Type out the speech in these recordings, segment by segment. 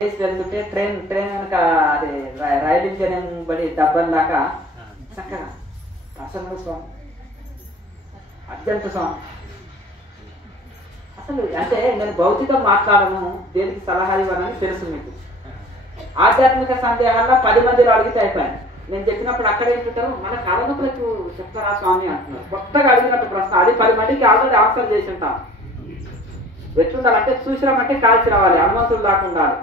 వెళ్తుంటే ట్రైన్ వెనక అది రైలు ఇంజన్ బడి దెబ్బల్లాక చక్కగా ప్రసన్న స్వామి అత్యంత స్వామి అసలు అంటే నేను భౌతికం మాట్లాడను దేనికి సలహా ఇవ్వనని తెలుసు మీకు. ఆధ్యాత్మిక సందేహాల్లో 10 మందిలో అడిగితే అయిపోయాను. నేను చెప్పినప్పుడు అక్కడ ఏంటంటారు మన కళనకులకు చెప్తారా స్వామి అంటున్నారు. కొత్తగా అడిగినట్టు ప్రశ్న అది 10 మందికి ఆల్రెడీ ఆన్సర్ చేసి ఉంటాను. ఎట్లుండాలంటే చూసినామంటే కాల్చి రావాలి, హనుమంతుడు లాగా ఉండాలి,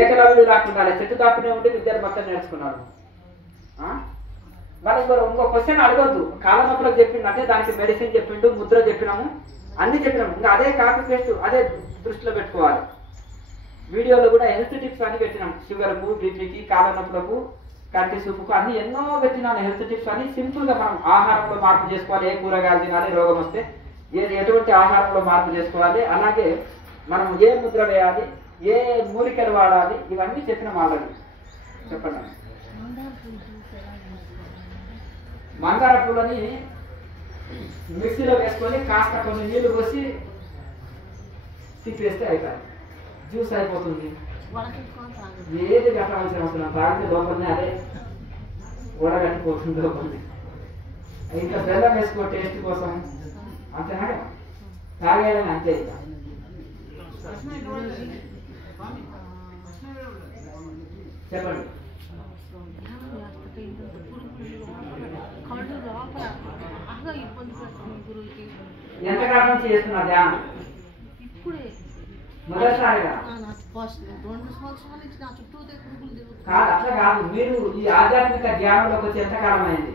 ఏకలవ్యుడు లాగా ఉండాలి, చెట్టు దాపునే ఉండి విద్యను మొత్తం నేర్చుకున్నాడు. మరి ఇంకో క్వశ్చన్ అడగొద్దు. కాలనొప్పులకు చెప్పిందంటే దానికి మెడిసిన్ చెప్పిండు, ముద్ర చెప్పినాము, అన్ని చెప్పినాము. ఇంకా అదే కాపీ పేస్ట్ అదే దృష్టిలో పెట్టుకోవాలి. వీడియోలో కూడా హెల్త్ టిప్స్ అని పెట్టినాం. షుగర్కు, బీపీకి, కాలనొప్పులకు, కంటి సూపుకు అన్ని ఎన్నో పెట్టినాను హెల్త్ టిప్స్ అని. సింపుల్ గా మనం ఆహారంలో మార్పు చేసుకోవాలి, ఏ కూరగాయలు తినాలి, రోగం వస్తే ఎటువంటి ఆహారంలో మార్పు చేసుకోవాలి, అలాగే మనం ఏ ముద్ర వేయాలి, ఏ మూలికలు వాడాలి, ఇవన్నీ చెప్పినాం ఆల్రెడీ. చెప్పండి. మందార పూలని మిక్సీలో వేసుకొని కాస్త కొన్ని నీళ్లు పోసి తిప్పేస్తే అయిపోయింది, జ్యూస్ అయిపోతుంది. ఏది కట్టవలసిన అవసరం, తాగితే లోపలనే అదే వడగట్టిపోతుంది లోపలిది. ఇంకా బెల్లం వేసుకో టేస్ట్ కోసం, అంతేనా? తాగేయాలని అంతే. ఇక చెప్పండి. ఎంతకాలం నుంచి చేస్తున్నా ధ్యానం? మొదటిసారిగా కాదు, అట్లా కాదు. మీరు ఈ ఆధ్యాత్మిక ధ్యానంలోకి వచ్చి ఎంతకాలం అయింది?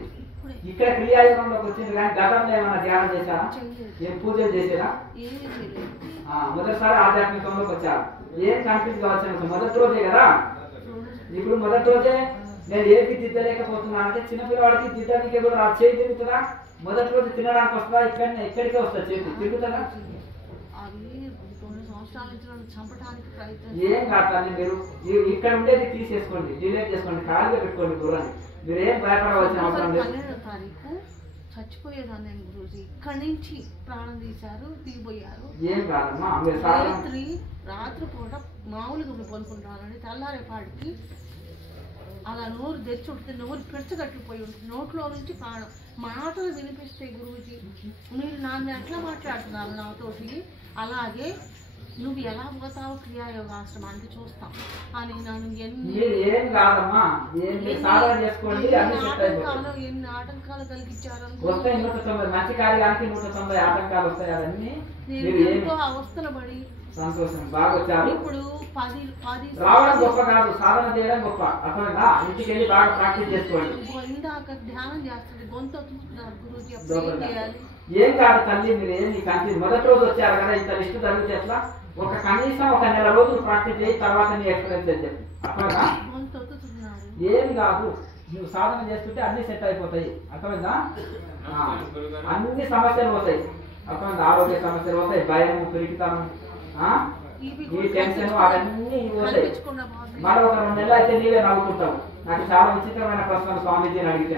ఇక్కడ క్రియాయోగంలోకి వచ్చింది కానీ గతంలో ఏమైనా ధ్యానం చేశారా? ఏం పూజలు చేసారా? మొదటిసారి ఆధ్యాత్మికంలోకి వచ్చారు. ఏం కన్ఫ్యూజ్ కావచ్చు, మొదటి రోజే కదా. ఇప్పుడు మొదటి రోజే నేను ఏది దిద్దలేకపోతున్నా అంటే చిన్నపిల్లవాడికి దిద్దడానికి కూడా ఆ చేయి తిరుగుతుందా? మొదటి రోజు తినడానికి వస్తుందా? ఎక్కడికే వస్తా చేతి తిరుగుతుందా? ఏం కాదు, మీరు ఇక్కడ ఉండేది తీసేసుకోండి, డిలీట్ చేసుకోండి, ఖాళీగా పెట్టుకోండి గుర్రాన్ని. మీరు ఏం భయపడవలసిన అవసరం లేదు. చచ్చిపోయేదాన్ని గురుజీ, ఇక్కడి నుంచి ప్రాణం తీశారు, దిగిపోయారు. ఏం కాదమ్మా. రాత్రి పూట మామూలుగా పనుకుంటారని తెల్లారేపాటికి అలా నోరు తెచ్చి ఉంటుంది, నోరు పెంచగట్టిపోయి ఉంటుంది, నోట్లో నుంచి ప్రాణం. మాటలు వినిపిస్తాయి గురువుజీ. మీరు నన్ను ఎట్లా మాట్లాడుతున్నారు నాతోటి, అలాగే నువ్వు ఎలా పోతావు క్రియాయోగాశ్రమానికి చూస్తాం అని నన్ను ఎన్ని ఆటంకాలు కలిగించారు. నేను ఎంతో అవస్థలు పడి ఇప్పుడు 10 రావడం గొప్ప కాదు, సాధన చేయడం గొప్ప. ఇంటికి వెళ్ళి బాగా ప్రాక్టీస్ చేసుకోండి. ఇందాక ధ్యానం చేస్తుంది, గొంతు వస్తున్నారు గురుజీ, అప్పుడు ఏం చేయాలి? ఏం కాదు తల్లి, మీరు ఏంటి కంటి మొదటి రోజు వచ్చారు కదా, ఇంత లిస్ట్ జరిగితే ఎట్లా? కనీసం 1 నెల రోజులు ప్రాక్టీస్ చేయి, తర్వాత నీ ఎక్స్పీరియన్స్ చెప్పి అర్థమైందా? ఏమి కాదు, నువ్వు సాధన చేస్తుంటే అన్ని సెట్ అయిపోతాయి. అర్థమైందా? అన్ని సమస్యలు పోతాయి. అర్థమైందా? ఆరోగ్య సమస్యలు పోతాయి, భయం, పిరికితనం, ఈ టెన్షన్ అవన్నీ పోతాయి. మరి 2 నెలలు అయితే నీవే నవ్వుకుంటావు. నాకు చాలా విచిత్రమైన ప్రశ్నలు స్వామీజీని అడిగితే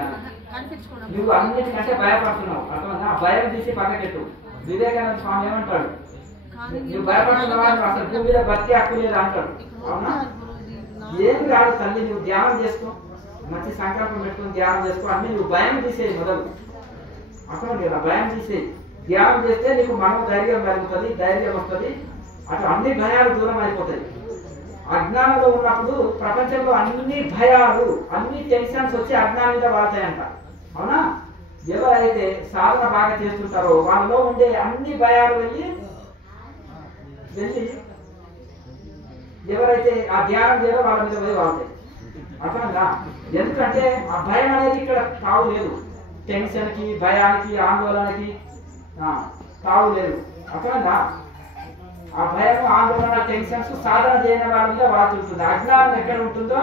నువ్వు అన్నిటికంటే భయపడుతున్నావు. అర్థమైందా? ఆ భయం తీసి పక్కకెట్టు. వివేకానంద స్వామి ఏమంటాడు? నువ్వు భయపడుతున్నావా, అసలు భూమి మీద బతికే హక్కు లేదు అంటాడు. అవునా? ఏమి కాదు తల్లి, నువ్వు ధ్యానం చేసుకో, మంచి సంకల్పం పెట్టుకుని ధ్యానం చేసుకో. అన్ని నువ్వు భయం తీసేయి మొదలు. అర్థం కదా? భయం తీసేయి. ధ్యానం చేస్తే నీకు మనో ధైర్యం పెరుగుతుంది, ధైర్యం వస్తుంది. అట్లా అన్ని భయాలు దూరం అయిపోతాయి. అజ్ఞానంలో ఉన్నప్పుడు ప్రపంచంలో అన్ని భయాలు, అన్ని టెన్షన్స్ వచ్చి అజ్ఞానం మీద వాళ్తాయంట. అవునా? ఎవరైతే సాధన బాగా చేస్తుంటారో వాళ్ళలో ఉండే అన్ని భయాలు వెళ్ళి ఎవరైతే ఆ ధ్యానం చేయరో వాళ్ళ మీద పోయి వాళ్తాయి. అర్థంగా? ఎందుకంటే ఆ భయం అనేది ఇక్కడ తావు లేదు. టెన్షన్ కి, భయానికి, ఆందోళనకి తావు లేదు. అర్థంగా? ఆ భయం, ఆందోళన, టెన్షన్స్ సాధన చేయని వాళ్ళ మీద వాడుతుంటుంది. అజ్ఞానం ఎక్కడ ఉంటుందో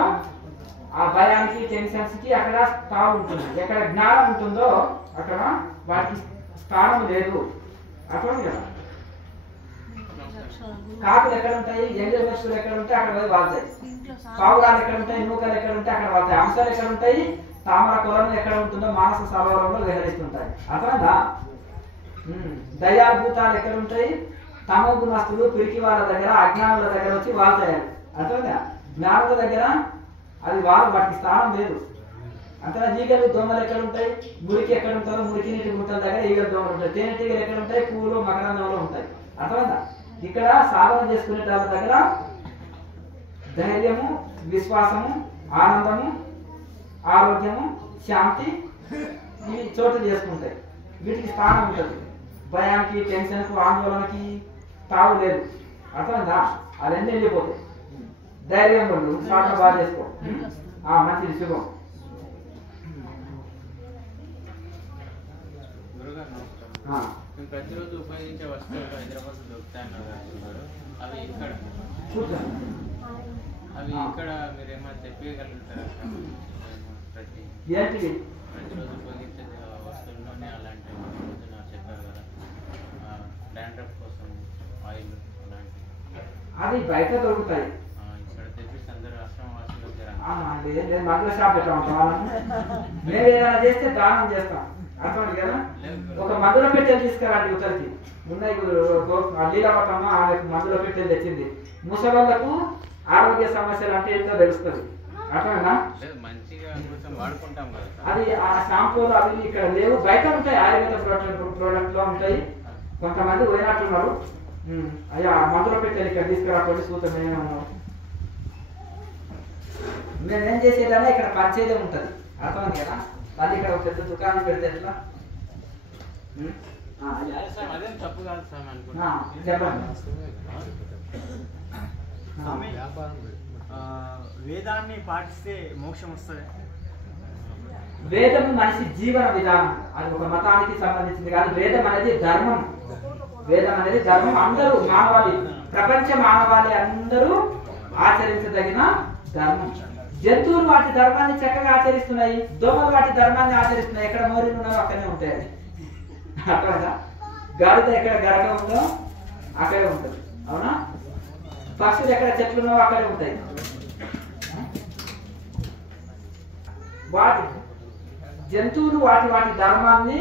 ఆ భయానికి, టెన్షన్స్ కి అక్కడ తావు ఉంటుంది. ఎక్కడ జ్ఞానం ఉంటుందో అక్కడ వాటికి స్థానం లేదు. అర్థం కదా? కాకులు ఎక్కడ ఉంటాయి, ఎంగిల్ వస్తువులు ఎక్కడ ఉంటాయి అక్కడ పోయి వాళ్తాయి. పావురాలు ఎక్కడ ఉంటాయి, నూకలు ఎక్కడ ఉంటాయి అక్కడ వాళ్తాయి. అంశాలు ఎక్కడ ఉంటాయి, తామర కులం ఎక్కడ ఉంటుందో మానస సరోవరంలో విహరిస్తుంటాయి. అర్థమైందా? దయాభూతాలు ఎక్కడ ఉంటాయి, తమో గుణస్తులు పిరికి వాళ్ళ దగ్గర అజ్ఞానుల దగ్గర వచ్చి వాళ్తాయి. అర్థంగా జ్ఞానుల దగ్గర అది వాళ్ళు వాటికి స్థానం లేదు. అంతేనా? ఈగలు దోమలు ఎక్కడ ఉంటాయి? మురికి ఎక్కడ ఉంటారో మురికి నీటి గుంటల దగ్గర ఈగలు దోమలు ఉంటాయి. తేనెటీగలు ఎక్కడ ఉంటాయి? పువ్వులు మకరందంలో ఉంటాయి. అర్థమైందా? ఇక్కడ సాధన చేసుకునే వాళ్ళ దగ్గర ధైర్యము, విశ్వాసము, ఆనందము, ఆరోగ్యము, శాంతి ఇవి చోటు చేసుకుంటాయి. వీటికి స్థానం ఉంటుంది. భయానికి, టెన్షన్కు, ఆందోళనకి తావు లేదు. అర్థమైందా? అవన్నీ వెళ్ళిపోతాయి. ధైర్యం ఉండు, సాధన బాగా చేసుకో. మంచిది, శుభం. ప్రతిరోజు ఉపయోగించే వస్తువులు హైదరాబాద్ దొరుకుతాయన్నారు. అవి ఇక్కడ మీరు ఏమైనా తెప్పగలుగుతారా? ప్రతిరోజు ఉపయోగించే వస్తువుల్లోనే అలాంటి చెప్పారు కదా, డాండ్రఫ్ కోసం ఆయిల్ అలాంటివి అది బయట దొరుకుతాయి. ఇక్కడ తెప్పిస్తే అందరూ ఆశ్రమవాసులు మందుల షాప్ ఎట్లా ఉంటాం? మేము ఏదైనా చేస్తే దానం చేస్తాం. అర్థమైంది కదా? ఒక మందుల పెట్టెలు తీసుకురండి. ఉత్తరికి ఉన్నాయి లీలావతమ్మ, ఆమెకు మందుల పెట్టెలు తెచ్చింది. ముసలోళ్లకు ఆరోగ్య సమస్యలు అంటే ఏంటో తెలుస్తుంది. అర్థమైనా? అది ఆ షాంపూలు అవి ఇక్కడ లేవు, బయట ఉంటాయి. ఆయుర్వేద ప్రోడక్ట్ లో ఉంటాయి. కొంతమంది పోయినట్టున్నారు. అయ్యా మందుల పెట్టెలు ఇక్కడ తీసుకురాకపోతే సూతం ఏమేమో. మేమేం చేసేదన్నా ఇక్కడ పంచేదే ఉంటుంది. అర్థమైంది కదా? మళ్ళీ ఇక్కడ ఒక పెద్ద దుకాణం పెడితే ఎట్లా? అదేం తప్పు కాదు సార్ అనుకుంటా. చెప్పండి. వేదాన్ని పాటిస్తే మోక్షం వస్తుంది. వేదం మనిషి జీవన విధానం. అది ఒక మతానికి సంబంధించింది కాదు. వేదం అనేది ధర్మం. వేదం అనేది ధర్మం. అందరూ మానవాళి, ప్రపంచ మానవాళి అందరూ ఆచరించదగిన ధర్మం. జంతువులు వాటి ధర్మాన్ని చక్కగా ఆచరిస్తున్నాయి. దోమలు వాటి ధర్మాన్ని ఆచరిస్తున్నాయి. ఎక్కడ మోరీలు ఉన్నాయో అక్కడనే ఉంటాయి. అక్కడ గాడిద ఎక్కడ గరక ఉందో అక్కడే ఉంటుంది. అవునా? పక్షులు ఎక్కడ చెట్లు ఉన్నావో అక్కడే ఉంటాయి. వాటి జంతువులు వాటి వాటి ధర్మాన్ని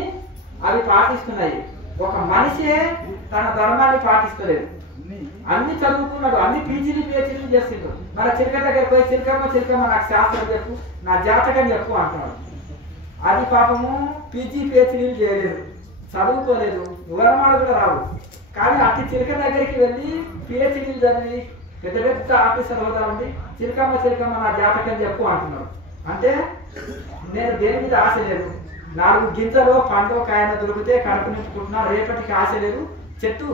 అవి పాటిస్తున్నాయి. ఒక మనిషే తన ధర్మాన్ని పాటిస్తలేదు. అన్ని చదువుకున్నాడు, అన్ని పీజీలు పిహెచ్డీలు చేసిండు. మన చిలక దగ్గర పోయి చిలకమ్మ నాకు శాస్త్రం చెప్పు, నా జాతకం చెప్పు అంటున్నాడు. అది పాపము పీజీ పిహెచ్డీలు చేయలేదు, చదువుకోలేదు, వివరమాలు కూడా రావు. కానీ అట్టి చిలక దగ్గరికి వెళ్ళి పిహెచ్డీలు చదివి పెద్ద పెద్ద ఆఫీసర్ హోదా ఉంది. చిలకమ్మ నా జాతకం చెప్పు అంటున్నాడు. అంటే నేను దేని మీద ఆశ లేదు. 4 గింజలో పండు కాయన దొరికితే కడుపు నింపుకుంటున్నా. రేపటికి ఆశ లేదు. చెట్టు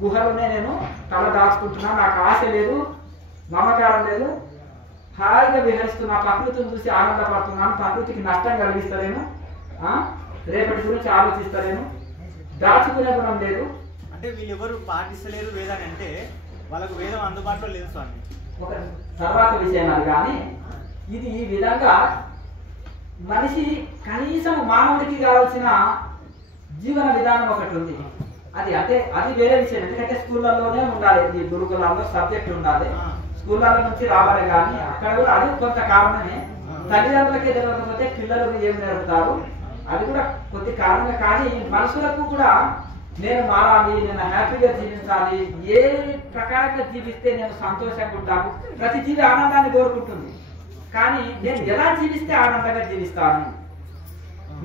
గుహలోనే నేను తల దాచుకుంటున్నా. నాకు ఆశ లేదు, మమకారం లేదు. హాయిగా విహరిస్తున్నా. ప్రకృతిని చూసి ఆనందపడుతున్నాను. ప్రకృతికి నష్టం కలిగిస్తలేను. రేపటి గురించి ఆలోచిస్తలేను. దాచుకునే గుణం లేదు. అంటే వీళ్ళెవరు పాటిస్తలేరు వేదాన్ని అంటే వాళ్ళకు వేదం అందుబాటులో లేదు స్వామి. ఒక తర్వాత విషయం అది. కానీ ఇది ఈ విధంగా మనిషి కనీసం మానవుడికి కావాల్సిన జీవన విధానం ఒకటి ఉంది. అది వేరే విషయం. ఎందుకంటే స్కూళ్ళలోనే ఉండాలి. ఈ గురుకులాల్లో సబ్జెక్ట్ ఉండాలి. స్కూళ్ళ నుంచి రావాలి. కానీ అక్కడ కూడా అది కొంత కారణమే. తల్లిదండ్రులకే తెలియకపోతే పిల్లలు ఏం నేర్పుతారు, అది కూడా కొద్ది కారణమే. కానీ మనుషులకు కూడా నేను మారాలి, నేను హ్యాపీగా జీవించాలి, ఏ ప్రకారంగా జీవిస్తే నేను సంతోషంగా ఉంటాను. ప్రతి జీవి ఆనందాన్ని కోరుకుంటుంది. కానీ నేను ఎలా జీవిస్తే ఆనందంగా జీవిస్తాను,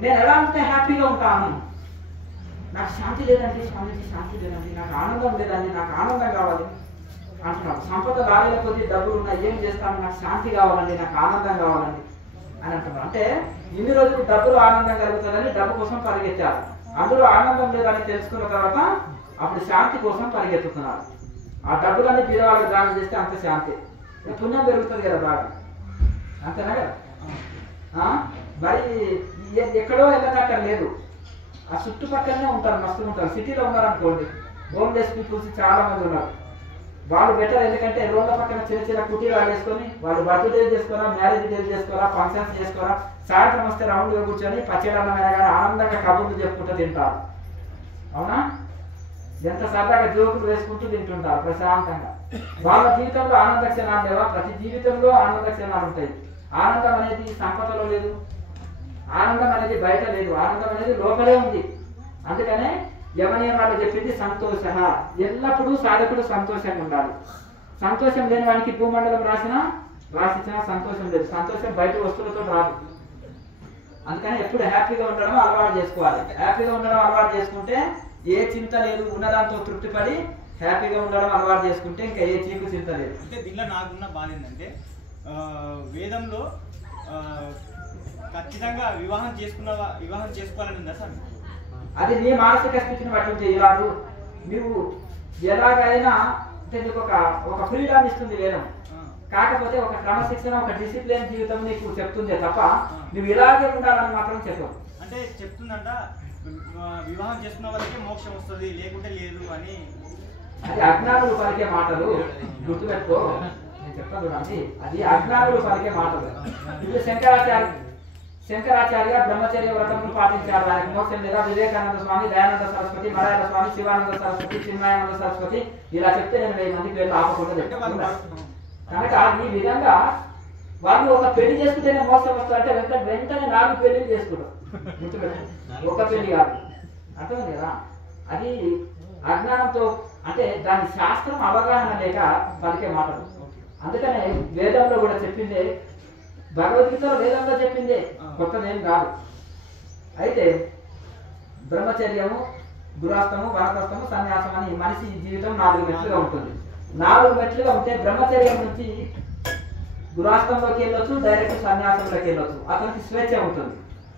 నేను ఎలా ఉంటే హ్యాపీగా ఉంటాను. నాకు శాంతి లేదండి, స్వామికి శాంతి లేదండి, నాకు ఆనందం లేదండి, నాకు ఆనందం కావాలి అంటున్నాడు. సంపద లారీల కొద్ది డబ్బులు ఉన్నాయి, ఏం చేస్తాను, నాకు శాంతి కావాలండి, నాకు ఆనందం కావాలండి అని అంటున్నాడు. అంటే ఇన్ని రోజులు డబ్బులు ఆనందం కలుగుతుందని డబ్బు కోసం పరిగెత్తారు. అందులో ఆనందం లేదని తెలుసుకున్న తర్వాత అప్పుడు శాంతి కోసం పరిగెత్తుతున్నారు. ఆ డబ్బులన్నీ బీదవాళ్ళకి దానం చేస్తే అంత శాంతి, పుణ్యం పెరుగుతుంది కదా బాగా. అంతేనా కదా? మరి ఎక్కడో వెళ్ళకక్కడ లేదు. ఆ చుట్టుపక్కలనే ఉంటారు, మస్తు ఉంటారు. సిటీలో ఉన్నారనుకోండి, హోమ్లెస్ పీపుల్స్ చాలా మంది ఉన్నారు. వాళ్ళు బెటర్. ఎందుకంటే రోడ్ల పక్కన చిన్న చిన్న కుటీరాలు వేసుకొని వాళ్ళు బర్త్డే చేసుకోరా, మ్యారేజ్ డే చేసుకోరా, ఫంక్షన్స్ చేసుకోరా, సాయంత్రం వస్తే రౌండ్గా కూర్చొని పచ్చడమైనా కానీ ఆనందంగా కబుర్లు చెప్పుకుంటూ తింటారు. అవునా? ఎంత సరదాగా జోకులు వేసుకుంటూ తింటుంటారు ప్రశాంతంగా. వాళ్ళ జీవితంలో ఆనంద క్షణాలు లేవా? ప్రతి జీవితంలో ఆనంద క్షణాలు ఉంటాయి. ఆనందం అనేది సంపదలో లేదు, ఆనందం అనేది బయట లేదు, ఆనందం అనేది లోపలే ఉంది. అందుకనే యమనియమాలు చెప్పింది సంతోష, ఎల్లప్పుడూ సాధకుడు సంతోషంగా ఉండాలి. సంతోషం లేని వానికి భూమండలం రాసిచ్చినా సంతోషం లేదు. సంతోషం బయట వస్తువులతో రాదు. అందుకని ఎప్పుడు హ్యాపీగా ఉండడం అలవాటు చేసుకోవాలి. హ్యాపీగా ఉండడం అలవాటు చేసుకుంటే ఏ చింత లేదు, ఉన్నదాంతో తృప్తిపడి హ్యాపీగా ఉండడం అలవాటు చేసుకుంటే ఇంకా ఏ చీకు చింత లేదు. అంటే దీనిలో నాకున్న బాధ ఏంటంటే వేదంలో ఖచ్చితంగా వివాహం చేసుకోవాలని ఉందా సార్? అది నీ మానసిక స్థితిని బట్టి చేయరాదు. నువ్వు ఎలాగైనా అంటే నీకు ఒక ఫ్రీడమ్ ఇస్తుంది వేదం. కాకపోతే ఒక క్రమశిక్షణ, ఒక డిసిప్లిన్ జీవితం నీకు చెప్తుందే తప్ప నువ్వు ఇలాగే ఉండాలని మాత్రం చెప్పవు. అంటే చెప్తుందంట వివాహం చేసుకున్న వాళ్ళకి మోక్షం వస్తుంది, లేకుంటే లేదు అని. అది అజ్ఞానులు పలికే మాటలు, గుర్తుపెట్టుకో. నేను చెప్తాను చూడండి, అది అజ్ఞానులు పలికే మాటలు. ఇప్పుడు శంకరాచార్య బ్రహ్మచర్య వ్రతములు పాటించారు, ఆయనకు మోక్షం లేదా. వివేకానంద స్వామి, దయానంద సరస్వతి, నారాయణ స్వామి, శివానంద సరస్వతి, చిన్మయానంద సరస్వతి ఇలా చెప్తే నేను 1000 మంది పేర్లు ఆపకుండా చెప్తాను. కనుక ఈ విధంగా వాళ్ళు ఒక పెళ్లి చేసుకుంటేనే మోసం వస్తారంటే వెంటనే 4 పెళ్లిళ్ళు చేసుకుంటారు. ఒక పెళ్లి కాదు, అర్థమైంది కదా. అది అజ్ఞానంతో, అంటే దాని శాస్త్రం అవగాహన లేక పలికే మాటలు. అందుకనే వేదంలో కూడా చెప్పిందే, భగవద్గీతలో వేదంలో చెప్పిందే, కొత్తదేం కాదు. అయితే బ్రహ్మచర్యము, గృహస్థము, వనప్రస్థము, సన్యాసం అని మనిషి జీవితం 4 మెట్లుగా ఉంటుంది. 4 మెట్లుగా ఉంటే బ్రహ్మచర్యం నుంచి గృహస్థంలోకి వెళ్ళొచ్చు, డైరెక్ట్ సన్యాసంలోకి వెళ్ళొచ్చు. అతనికి స్వేచ్ఛ ఉంటుంది.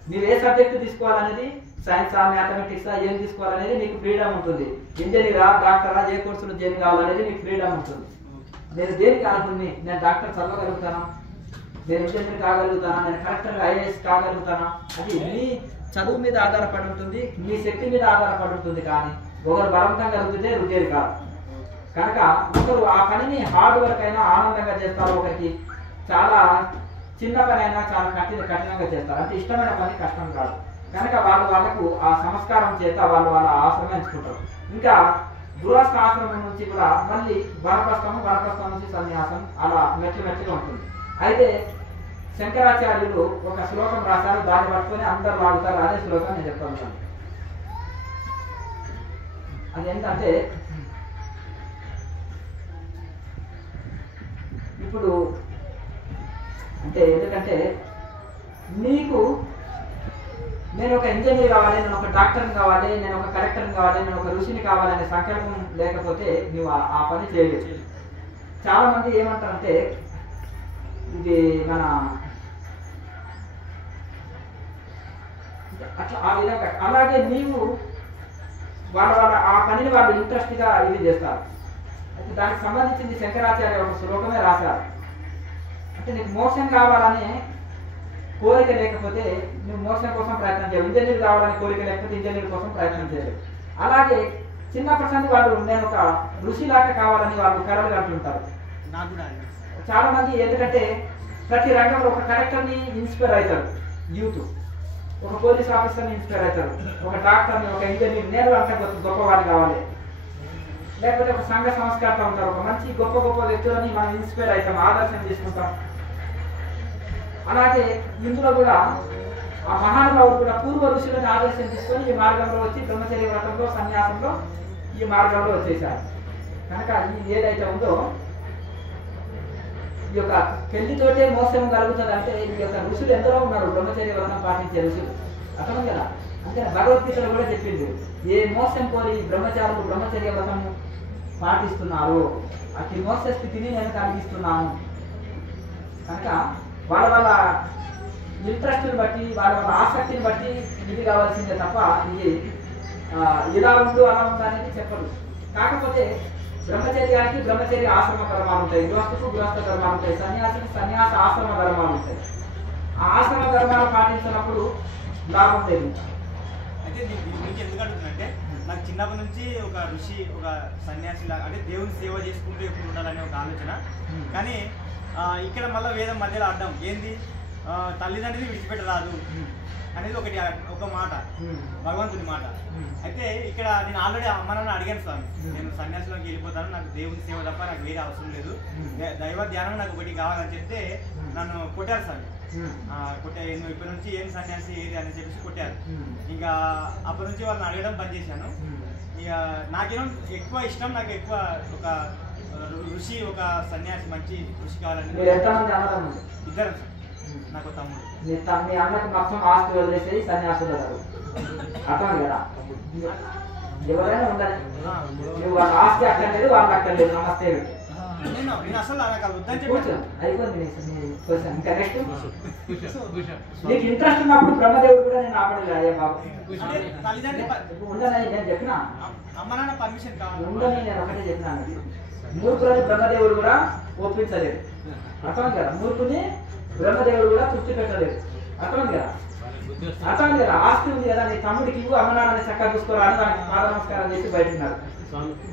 మీరు ఏ సబ్జెక్టు తీసుకోవాలనేది, సైన్సా, మ్యాథమెటిక్సా, ఏం తీసుకోవాలనేది నీకు ఫ్రీడమ్ ఉంటుంది. ఇంజనీరా, డాక్టరా, ఏ కోర్సులు దేని కావాలనేది నీకు ఫ్రీడమ్ ఉంటుంది. నేను దేనికి అనుకుని, నేను డాక్టర్ చదవగలుగుతానా, నేను ఇంజనీర్ కాగలుగుతానా, నేను కలెక్టర్ ఐఏఎస్ కాగలుగుతానా, అది నీ చదువు మీద ఆధారపడి ఉంటుంది, నీ శక్తి మీద ఆధారపడి ఉంటుంది. కానీ ఒకరు బలవంతంగా రుద్దితే రుద్దేది కాదు. కనుక ఒకరు ఆ పనిని హార్డ్ వర్క్ అయినా ఆనందంగా చేస్తారు, ఒకరికి చాలా చిన్న పని అయినా చాలా కఠినంగా చేస్తారు. అంటే ఇష్టమైన పని కష్టం కాదు. కనుక వాళ్ళకు ఆ సంస్కారం చేత వాళ్ళ ఆశ్రమం ఎంచుకుంటారు. ఇంకా గృహస్థ ఆశ్రమం నుంచి కూడా మళ్ళీ వనప్రస్థం నుంచి సన్యాసం, అలా మెట్లుగా ఉంటుంది. అయితే శంకరాచార్యులు ఒక శ్లోకం రాశారు, దాన్ని పట్టుకొని అందరు వాడుతారు. అదే శ్లోకం నేను చెప్తాను. అదేంటంటే, ఇప్పుడు అంటే ఎందుకంటే నీకు నేను ఒక ఇంజనీర్ కావాలి, నేను ఒక డాక్టర్ని కావాలి, నేను ఒక కలెక్టర్ని కావాలి, నేను ఒక ఋషిని కావాలనే సంకల్పం లేకపోతే నువ్వు ఆ పని చేయలేదు. చాలా మంది ఏమంటారంటే, ఇది మన అట్లా ఆ విధంగా, అలాగే నీవు వాళ్ళ ఆ పనిని వాళ్ళు ఇంట్రెస్ట్గా ఇది చేస్తారు. అయితే దానికి సంబంధించింది శంకరాచార్య ఒక శ్లోకమే రాశారు. అంటే నీకు మోక్షం కావాలనే కోరిక లేకపోతే నువ్వు మోక్షం కోసం ప్రయత్నం చేయాలి. ఇంజనీర్ కావాలని కోరిక లేకపోతే ఇంజనీర్ కోసం ప్రయత్నం చేయాలి. అలాగే చిన్నప్పటి నుండి వాళ్ళు నేను ఒక ఋషిలాగా కావాలని వాళ్ళు కలలు కంటుంటారు చాలా మంది. ఎందుకంటే ప్రతి రంగంలో ఒక కలెక్టర్ని ఇన్స్పైర్ అవుతారు యూత్, ఒక పోలీస్ ఆఫీసర్ని ఇన్స్పైర్ అవుతారు, ఒక డాక్టర్ని, ఒక ఇంజనీర్, నేను అంటే గొప్పవాళ్ళు కావాలి. లేకపోతే ఒక సంఘ సంస్కర్త ఉంటారు, ఒక మంచి గొప్ప వ్యక్తులని మనం ఇన్స్పైర్ అవుతాం, ఆదర్శం తీసుకుంటాం. అలాగే ఇందులో కూడా ఆ మహానుభావులు కూడా పూర్వ ఋషులను ఆదర్శం తీసుకొని ఈ మార్గంలో వచ్చి బ్రహ్మచర్య వ్రతంలో, సన్యాసంలో ఈ మార్గంలో వచ్చేసారు. కనుక ఇది ఏదైతే ఉందో ఈ యొక్క పెళ్లితోటే మోసం కలుగుతుంది. అంటే ఈ యొక్క ఋషులు ఎందరో ఉన్నారు, బ్రహ్మచర్య వ్రతం పాటించే ఋషులు, అర్థం కదా. అంటే భగవద్గీతలో కూడా చెప్పింది, ఏ మోసం కోరి బ్రహ్మచారులు బ్రహ్మచర్య వ్రతము పాటిస్తున్నారు, అతి మోస స్థితిని నేను కలిగిస్తున్నాను. కనుక వాళ్ళ ఇంట్రెస్ట్ని బట్టి, వాళ్ళ ఆసక్తిని బట్టి ఇది కావాల్సిందే తప్ప ఇది ఇలా ఉండు అలా ఉండు అనేది చెప్పరు. కాకపోతే బ్రహ్మచర్యానికి బ్రహ్మచర్య ఆశ్రమ ధర్మాలు ఉంటాయి, గృహస్థకు గృహస్థ ధర్మాలు ఉంటాయి, సన్యాసికి సన్యాస ఆశ్రమ ధర్మాలు ఉంటాయి. ఆ ఆశ్రమ ధర్మాలు పాటించినప్పుడు లాభం లేదు. అయితే మీకు ఎందుకు అడుగుతుందంటే, నాకు చిన్నప్పటి నుంచి ఒక ఋషి, ఒక సన్యాసి లాగా, అంటే దేవుని సేవ చేసుకుంటూ ఎప్పుడు ఉండాలనే ఒక ఆలోచన. కానీ ఇక్కడ మళ్ళీ వేదం మధ్యలో అడ్డం ఏంది, తల్లిదండ్రిని విడిచిపెట్టరాదు అనేది ఒక మాట, భగవంతుడి మాట. అయితే ఇక్కడ నేను ఆల్రెడీ అమ్మ నాన్న అడిగాను స్వామి, నేను సన్యాసంలోకి వెళ్ళిపోతాను, నాకు దేవుని సేవ తప్ప నాకు వేరే అవసరం లేదు, దైవ ధ్యానం నాకు ఒకటి కావాలని చెప్తే నన్ను కొట్టారు స్వామి. నువ్వు ఇప్పటి నుంచి ఏం సన్యాసి ఏది అని చెప్పేసి కొట్టారు. ఇంకా అప్పటి నుంచి వాళ్ళని అడగడం బంద్ చేశాను. ఇక నాకేమో ఎక్కువ ఇష్టం, నాకు ఎక్కువ ఒక ఋషి, ఒక సన్యాసి, మంచి ఋషి కావాలని. ఇద్దరు నాకు తమ్ముడు. మీ అన్నకు మొత్తం ఆస్తి వదిలేసి సన్యాసులు అర్థం కదా. ఎవరైనా ఉండాలి, నువ్వు వాళ్ళ ఆస్తి అక్కర్లేదు, వాళ్ళకి అక్కర్లేదు, నమస్తే నేను అసలు నాకు వద్దని చెప్పాను. అయిపోయింది. ఇంకా నెక్స్ట్ నీకు ఇంట్రెస్ట్ ఉన్నప్పుడు బ్రహ్మదేవుడు కూడా నేను ఆపడలేదు. అయ్యా బాబు ఉండని నేను చెప్పిన అమ్మ నాన్న పర్మిషన్ కావాలి ఉండని నేను ఒకటే చెప్పినాను. మూర్ఖులని బ్రహ్మదేవుడు కూడా ఒప్పించలేదు, అర్థం కదా. మూర్ఖుని బ్రహ్మదేవుడు కూడా తృప్తి పెట్టలేదు, అర్థం కదా. అర్థం కదా. ఆస్తి ఉంది కదా, నీ తమ్ముడికి ఇవ్వు, అమ్మ నాన్నని చక్కగా చూసుకోరా అని దానికి పాద నమస్కారం చేసి బయటన్నారు.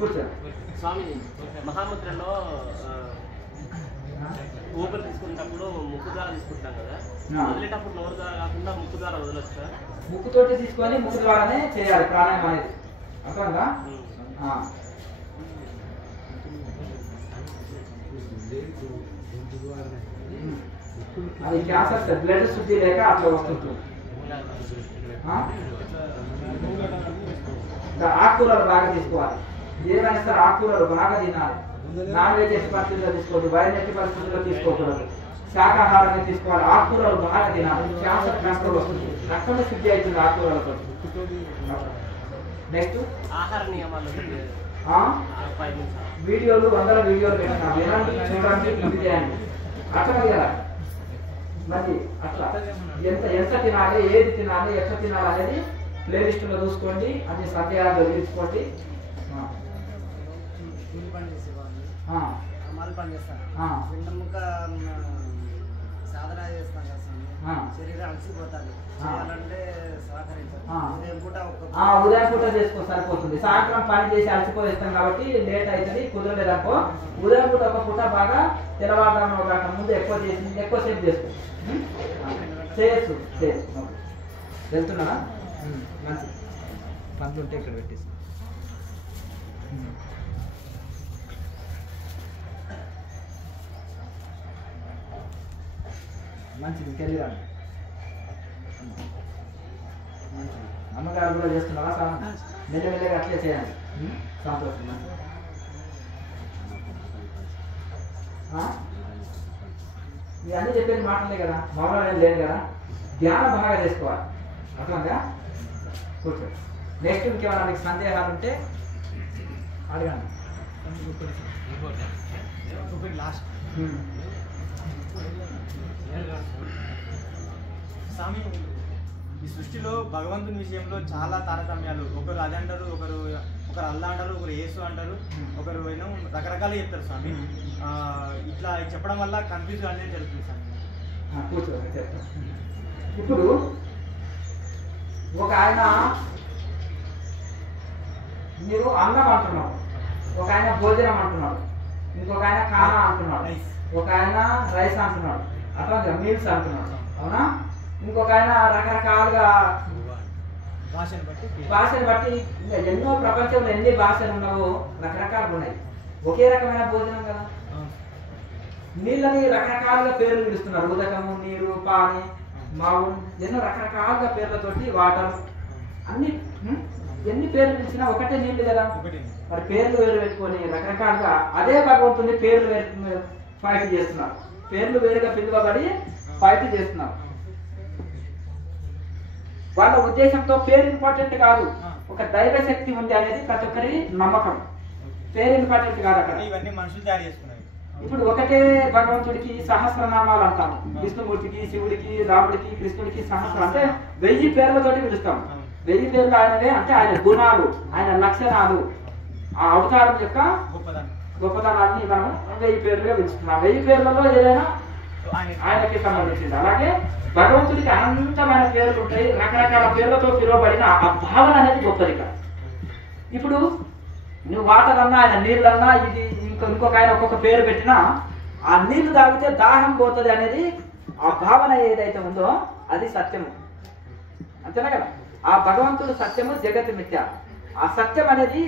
కూర్చోండి. స్వామి మహాముద్రలో ఊపిరి తీసుకునేటప్పుడు ముక్కు ద్వారా తీసుకుంటాం కదా, వదిలేటప్పుడు నోరు ద్వారా కాకుండా ముక్కు ద్వారా వదలొచ్చు. ముక్కుతోటి తీసుకొని ముక్కు ద్వారానే చేయాలి ప్రాణాయామం అనేది, అర్థంగా. అది క్యాన్సర్ బ్లడ్ శుద్ధి లేక అట్లా వస్తుంది. ఆకుకూరలు బాగా తీసుకోవాలి, ఏమైనా సరే ఆకుకూరలు బాగా తినాలి. నాన్ వెజ్ ఎట్టి పరిస్థితుల్లో తీసుకోవద్దు, వైన్ ఎట్టి పరిస్థితుల్లో తీసుకోకూడదు, శాకాహారాన్ని తీసుకోవాలి. ఆకుకూరలు బాగా తినాలి, క్యాన్సర్ కంట్రోల్ వస్తుంది, రక్తం శుద్ధి అవుతుంది ఆకుకూరలతో. నెక్స్ట్ ఆహార నియమాలు వీడియోలు, 100 వీడియోలు పెట్టినా వినండి, చూడండి, ఇది చేయండి, అట్లా కదా. మరి అట్లా ఎంత తినాలి, ఏది తినాలి, ఎట్లా తినాలి అనేది ప్లేలిస్టులో చూసుకోండి, అన్ని సందేహాలు తెలుసుకోండి. సాధన చేస్తాం కదా శరీరం అలసిపోతాను చేయాలంటే ఉదయం పూట చేసుకో సరిపోతుంది. సాయంత్రం పని చేసి అలసిపోయిస్తాం కాబట్టి లేట్ అవుతుంది, కుదరలేదనుకో ఉదయం పూట ఒక పూట బాగా తెల్లవారుదాం ఒక గంట ముందు ఎక్కువసేపు చేసుకో చేయొచ్చు. వెళ్తున్నారా? మంచి పనులు ఉంటే ఇక్కడ పెట్టేసి మంచిది. ఇంకెళ్ళిరాండి. మంచిది. అమ్మగారు కూడా చేస్తున్నావా? మెల్లమెల్లగా అట్లే చేయండి. సంతోషం. మీరు అన్నీ చెప్పేది మాటలే కదా, మామూలుగా ఏం లేదు కదా. ధ్యానం బాగా చేసుకోవాలి, అర్థంగా. కూర్చోండి. నెక్స్ట్ ఇంకేమైనా మీకు సందేహాలు ఉంటే అడగండి. స్వామి, ఈ సృష్టిలో భగవంతుని విషయంలో చాలా తారతమ్యాలు. ఒకరు అది అంటారు, ఒకరు అల్లా అంటారు, ఒకరు యేసు అంటారు, ఒకరు ఏమో రకరకాలుగా చెప్తారు స్వామి. ఇట్లా చెప్పడం వల్ల కన్ఫ్యూజన్ అనేది జరుగుతుంది స్వామి. ఇప్పుడు ఒక ఆయన మీరు అన్నం అంటున్నాడు, ఒక ఆయన భోజనం అంటున్నాడు, ఇంకొక ఆయన ఖానా అంటున్నాడు, ఒక ఆయన రైస్ అంటున్నాడు, అట్లా మీల్స్ అంటున్నాడు, అవునా? ఇంకొక ఆయన రకరకాలుగా భాషను బట్టి ఇంకా ఎన్నో ప్రపంచంలో ఎన్ని భాషలు ఉన్నావో రకరకాలుగా ఉన్నాయి. ఒకే రకమైన భోజనం కదా. నీళ్ళని రకరకాలుగా పేర్లు పిలుస్తున్నారు, ఉదకము, నీరు, పాని, మావు, ఎన్నో రకరకాలుగా పేర్లతోటి వాటర్, అన్ని ఎన్ని పేర్లు పిలిచినా ఒకటే నీళ్ళు కదా. మరి పేర్లు వేరు పెట్టుకొని రకరకాలుగా అదే భగవంతుని పేర్లు వేరు ఫైట్ చేస్తున్నారు, పేర్లు వేరుగా పిలువబడి ఫైట్ చేస్తున్నారు. వాళ్ళ ఉద్దేశంతో పేరు ఇంపార్టెంట్ కాదు, ఒక దైవ శక్తి ఉంది అనేది ప్రతి ఒక్కరి నమ్మకం. పేరు ఇంపార్టెంట్ కాదు అక్కడ. ఇవన్నీ మనుషులు తయారు చేసుకున్నారు. ఇప్పుడు ఒకటే భగవంతుడికి సహస్రనామాలు అంటాం, విష్ణుమూర్తికి, శివుడికి, రాముడికి, కృష్ణుడికి సహస్రం అంటే 1000 పేర్లతోటి పిలుస్తాం. 1000 పేర్లు ఆయనవే, అంటే ఆయన గుణాలు, ఆయన లక్షణాలు, ఆ అవతారం యొక్క గొప్పతనాన్ని మనం 1000 పేర్లుగా పిలుస్తున్నాం. 1000 పేర్లలో ఏదైనా ఆయనకి సంబంధించింది. అలాగే భగవంతుడికి అనంతమైన పేర్లు ఉంటాయి, రకరకాల పేర్లతో పిలువబడిన ఆ భావన అనేది గొప్పది. ఇప్పుడు నువ్వు వాటర్ అన్నా, ఆయన నీళ్ళన్నా, ఇది ఇంకొక ఆయన ఒక్కొక్క పేరు పెట్టినా ఆ నీళ్లు తాగితే దాహం పోతుంది అనేది ఆ భావన ఏదైతే ఉందో అది సత్యము, అంతేనా కదా? ఆ భగవంతుడు సత్యము, జగత్ మిథ్య. ఆ సత్యం అనేది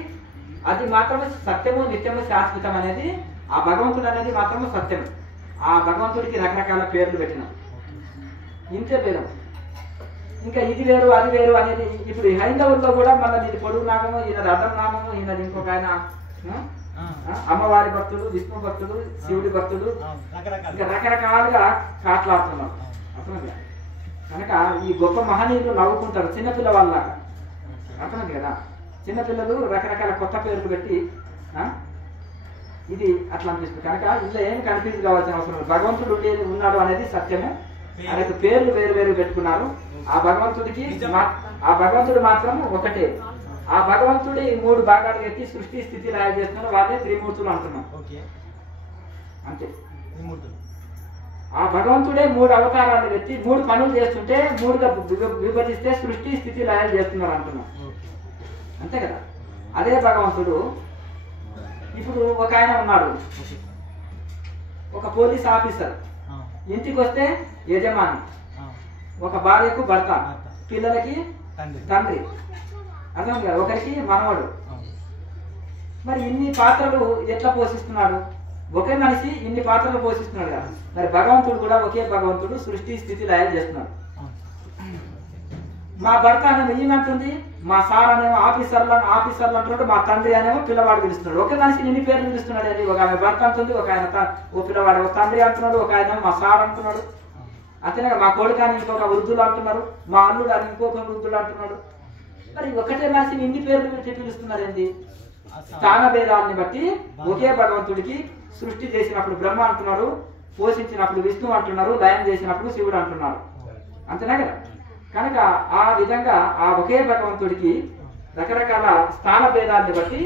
అది మాత్రమే సత్యము, నిత్యము, శాశ్వతం అనేది ఆ భగవంతుడు అనేది మాత్రము సత్యం. ఆ భగవంతుడికి రకరకాల పేర్లు పెట్టినాం, ఇంతే భేదం. ఇంకా ఇది వేరు అది వేరు అనేది ఇప్పుడు హైందవుల్లో కూడా మళ్ళీ ఇది పొడుగు నామము, ఈయనది అర్థం నామము, ఈయనది ఇంకొక ఆయన అమ్మవారి భక్తుడు, విష్ణు భక్తుడు, శివుడి భక్తుడు, ఇంకా రకరకాలుగా కాట్లాడుతున్నారు. అర్థమైంది కనుక ఈ గొప్ప మహనీయులు నవ్వుకుంటారు చిన్నపిల్ల వాళ్ళలాగా. అర్థమైంది కదా? చిన్నపిల్లలు రకరకాల కొత్త పేర్లు పెట్టి ఇది అట్లా అనిపిస్తుంది. కనుక ఇంట్లో ఏం కన్ఫ్యూజ్ కావాల్సిన అవసరం లేదు. భగవంతుడు ఉన్నాడు అనేది సత్యము, ఆయనకు పేర్లు వేరు వేరు పెట్టుకున్నారు. ఆ భగవంతుడు మాత్రం ఒకటే. ఆ భగవంతుడి 3 భాగాలు ఎత్తి సృష్టి స్థితి లయ చేస్తున్నారు, వాళ్ళే త్రిమూర్తులు అంటున్నాం. అంతే. ఆ భగవంతుడే 3 అవతారాలు ఎత్తి 3 పనులు చేస్తుంటే 3గా విభజిస్తే సృష్టి స్థితి లయాలు చేస్తున్నారు అంటున్నాం. అంతే కదా? అదే భగవంతుడు ఇప్పుడు ఒక ఆయన ఉన్నాడు, ఒక పోలీస్ ఆఫీసర్, ఇంటికి వస్తే యజమాని, ఒక భార్యకు భర్త, పిల్లలకి తండ్రి, అర్థం కదా? ఒకరికి మనవడు. మరి ఇన్ని పాత్రలు ఎట్లా పోషిస్తున్నాడు? ఒకే మనిషి ఇన్ని పాత్రలు పోషిస్తున్నాడు కదా. మరి భగవంతుడు కూడా ఒకే భగవంతుడు సృష్టి స్థితి లయాలు చేస్తున్నాడు. మా భర్త అనేమో ఈయనంటుంది, మా సార్ అనేమో ఆఫీసర్లు అంటున్నాడు, మా తండ్రి అనేమో పిల్లవాడు పిలుస్తున్నాడు. ఒకే మనిషిని ఇన్ని పేర్లు పిలుస్తున్నాడు అని. ఒక ఆమె భర్త అంటుంది, ఒక ఆయన ఓ పిల్లవాడు ఒక తండ్రి అంటున్నాడు, ఒక ఆయన మా సార్ అంటున్నాడు. అంతేనా? మా కొడుకు అని ఇంకొక వృద్ధులు అంటున్నారు, మా అల్లుడు అని ఇంకొక వృద్ధులు అంటున్నాడు. మరి ఒకటే మనిషిని ఇన్ని పేర్లు పెట్టి పిలుస్తున్నారు ఏంటి? స్థాన భేదాలని బట్టి ఒకే భగవంతుడికి సృష్టి చేసినప్పుడు బ్రహ్మ అంటున్నారు, పోషించినప్పుడు విష్ణువు అంటున్నారు, లయం చేసినప్పుడు శివుడు అంటున్నారు. అంతేనా కదా? కనుక ఆ విధంగా ఆ ఒకే భగవంతుడికి రకరకాల స్థాన భేదాన్ని బట్టి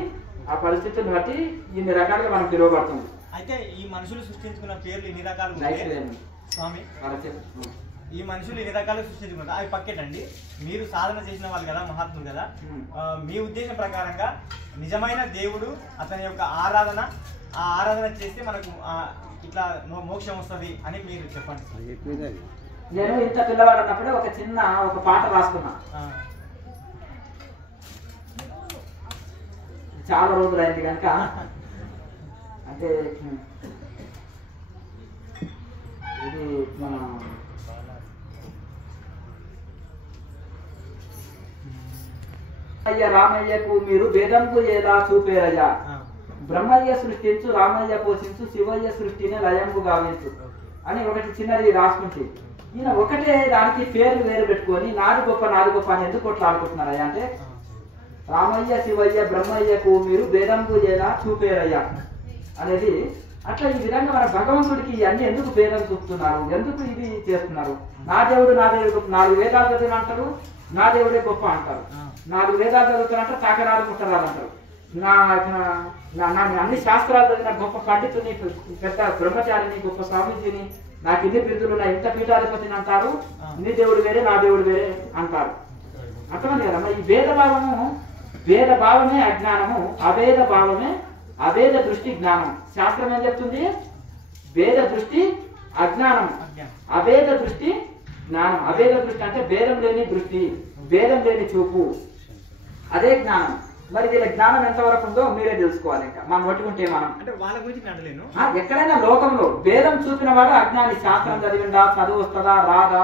ఆ పరిస్థితులను బట్టి ఇన్ని రకాలుగా మనం పిలువబడుతుంది. అయితే ఈ మనుషులు సృష్టించుకున్న పేర్లు ఇన్ని రకాలు స్వామి, ఈ మనుషులు ఇన్ని రకాలు సృష్టించుకుంటారు. అవి పక్కేటండి. మీరు సాధన చేసిన వాళ్ళు కదా, మహాత్ములు కదా, మీ ఉద్దేశం ప్రకారంగా నిజమైన దేవుడు అతని యొక్క ఆరాధన, ఆ ఆరాధన చేస్తే మనకు ఇట్లా మోక్షం వస్తుంది అని మీరు చెప్పండి. నేను ఇంత పిల్లవాడు అన్నప్పుడే ఒక పాట రాసుకున్నా. చాలా రోజులు అయింది కనుక, అంటే ఇది మన రామయ్యకు మీరు వేదంకు ఎలా చూపేరయ్యా, బ్రహ్మయ్య సృష్టించు, రామయ్య పోషించు, శివయ్య సృష్టిని లయంకు గావించు అని ఒకటి చిన్నది రాసుకుంటే, ఈయన ఒకటే దానికి పేర్లు వేరు పెట్టుకొని నాది గొప్ప అని ఎందుకు కొట్లాడుకుంటున్నారయ్యా అంటే, రామయ్య శివయ్య బ్రహ్మయ్యకు మీరు వేదంకు ఎలా చూపేరయ్యా అనేది. అట్లా ఈ విధంగా మన భగవంతుడికి అన్ని ఎందుకు భేదం చూపుతున్నారు, ఎందుకు ఇది చేస్తున్నారు? నా దేవుడు 4 వేదాలు చదివిన అంటారు, నా దేవుడే గొప్ప అంటారు. 4 వేదాలు చదువుతారంటారు, తాకరాలు ముట్టరాలు అంటారు. అన్ని శాస్త్రాలు చదివిన గొప్ప పండితుని, పెద్ద బ్రహ్మచారిని, గొప్ప స్వామీజీని, నాకు ఇన్ని బిరుదులు ఉన్నాయి, ఇంత పీఠాధిపతిని అంటారు. నీ దేవుడు వేరే, నా దేవుడు వేరే అంటారు. అర్థమైంది కదా? మరి ఈ భేద భావమే అజ్ఞానము, అభేద భావమే అభేద దృష్టి జ్ఞానం. శాస్త్రం ఏం చెప్తుంది? భేద దృష్టి అజ్ఞానం, అభేద దృష్టి జ్ఞానం. అభేద దృష్టి అంటే భేదం లేని దృష్టి, భేదం లేని చూపు, అదే జ్ఞానం. మరి వీళ్ళ జ్ఞానం ఎంతవరకు ఉందో మీరే తెలుసుకోవాలి. ఇంకా మనం పట్టుకుంటే మనం అంటే వాళ్ళ గురించి నడలేను. ఎక్కడైనా లోకంలో భేదం చూపిన వాడు అజ్ఞాని. శాస్త్రం చదివిందా, చదువు వస్తుందా రాదా,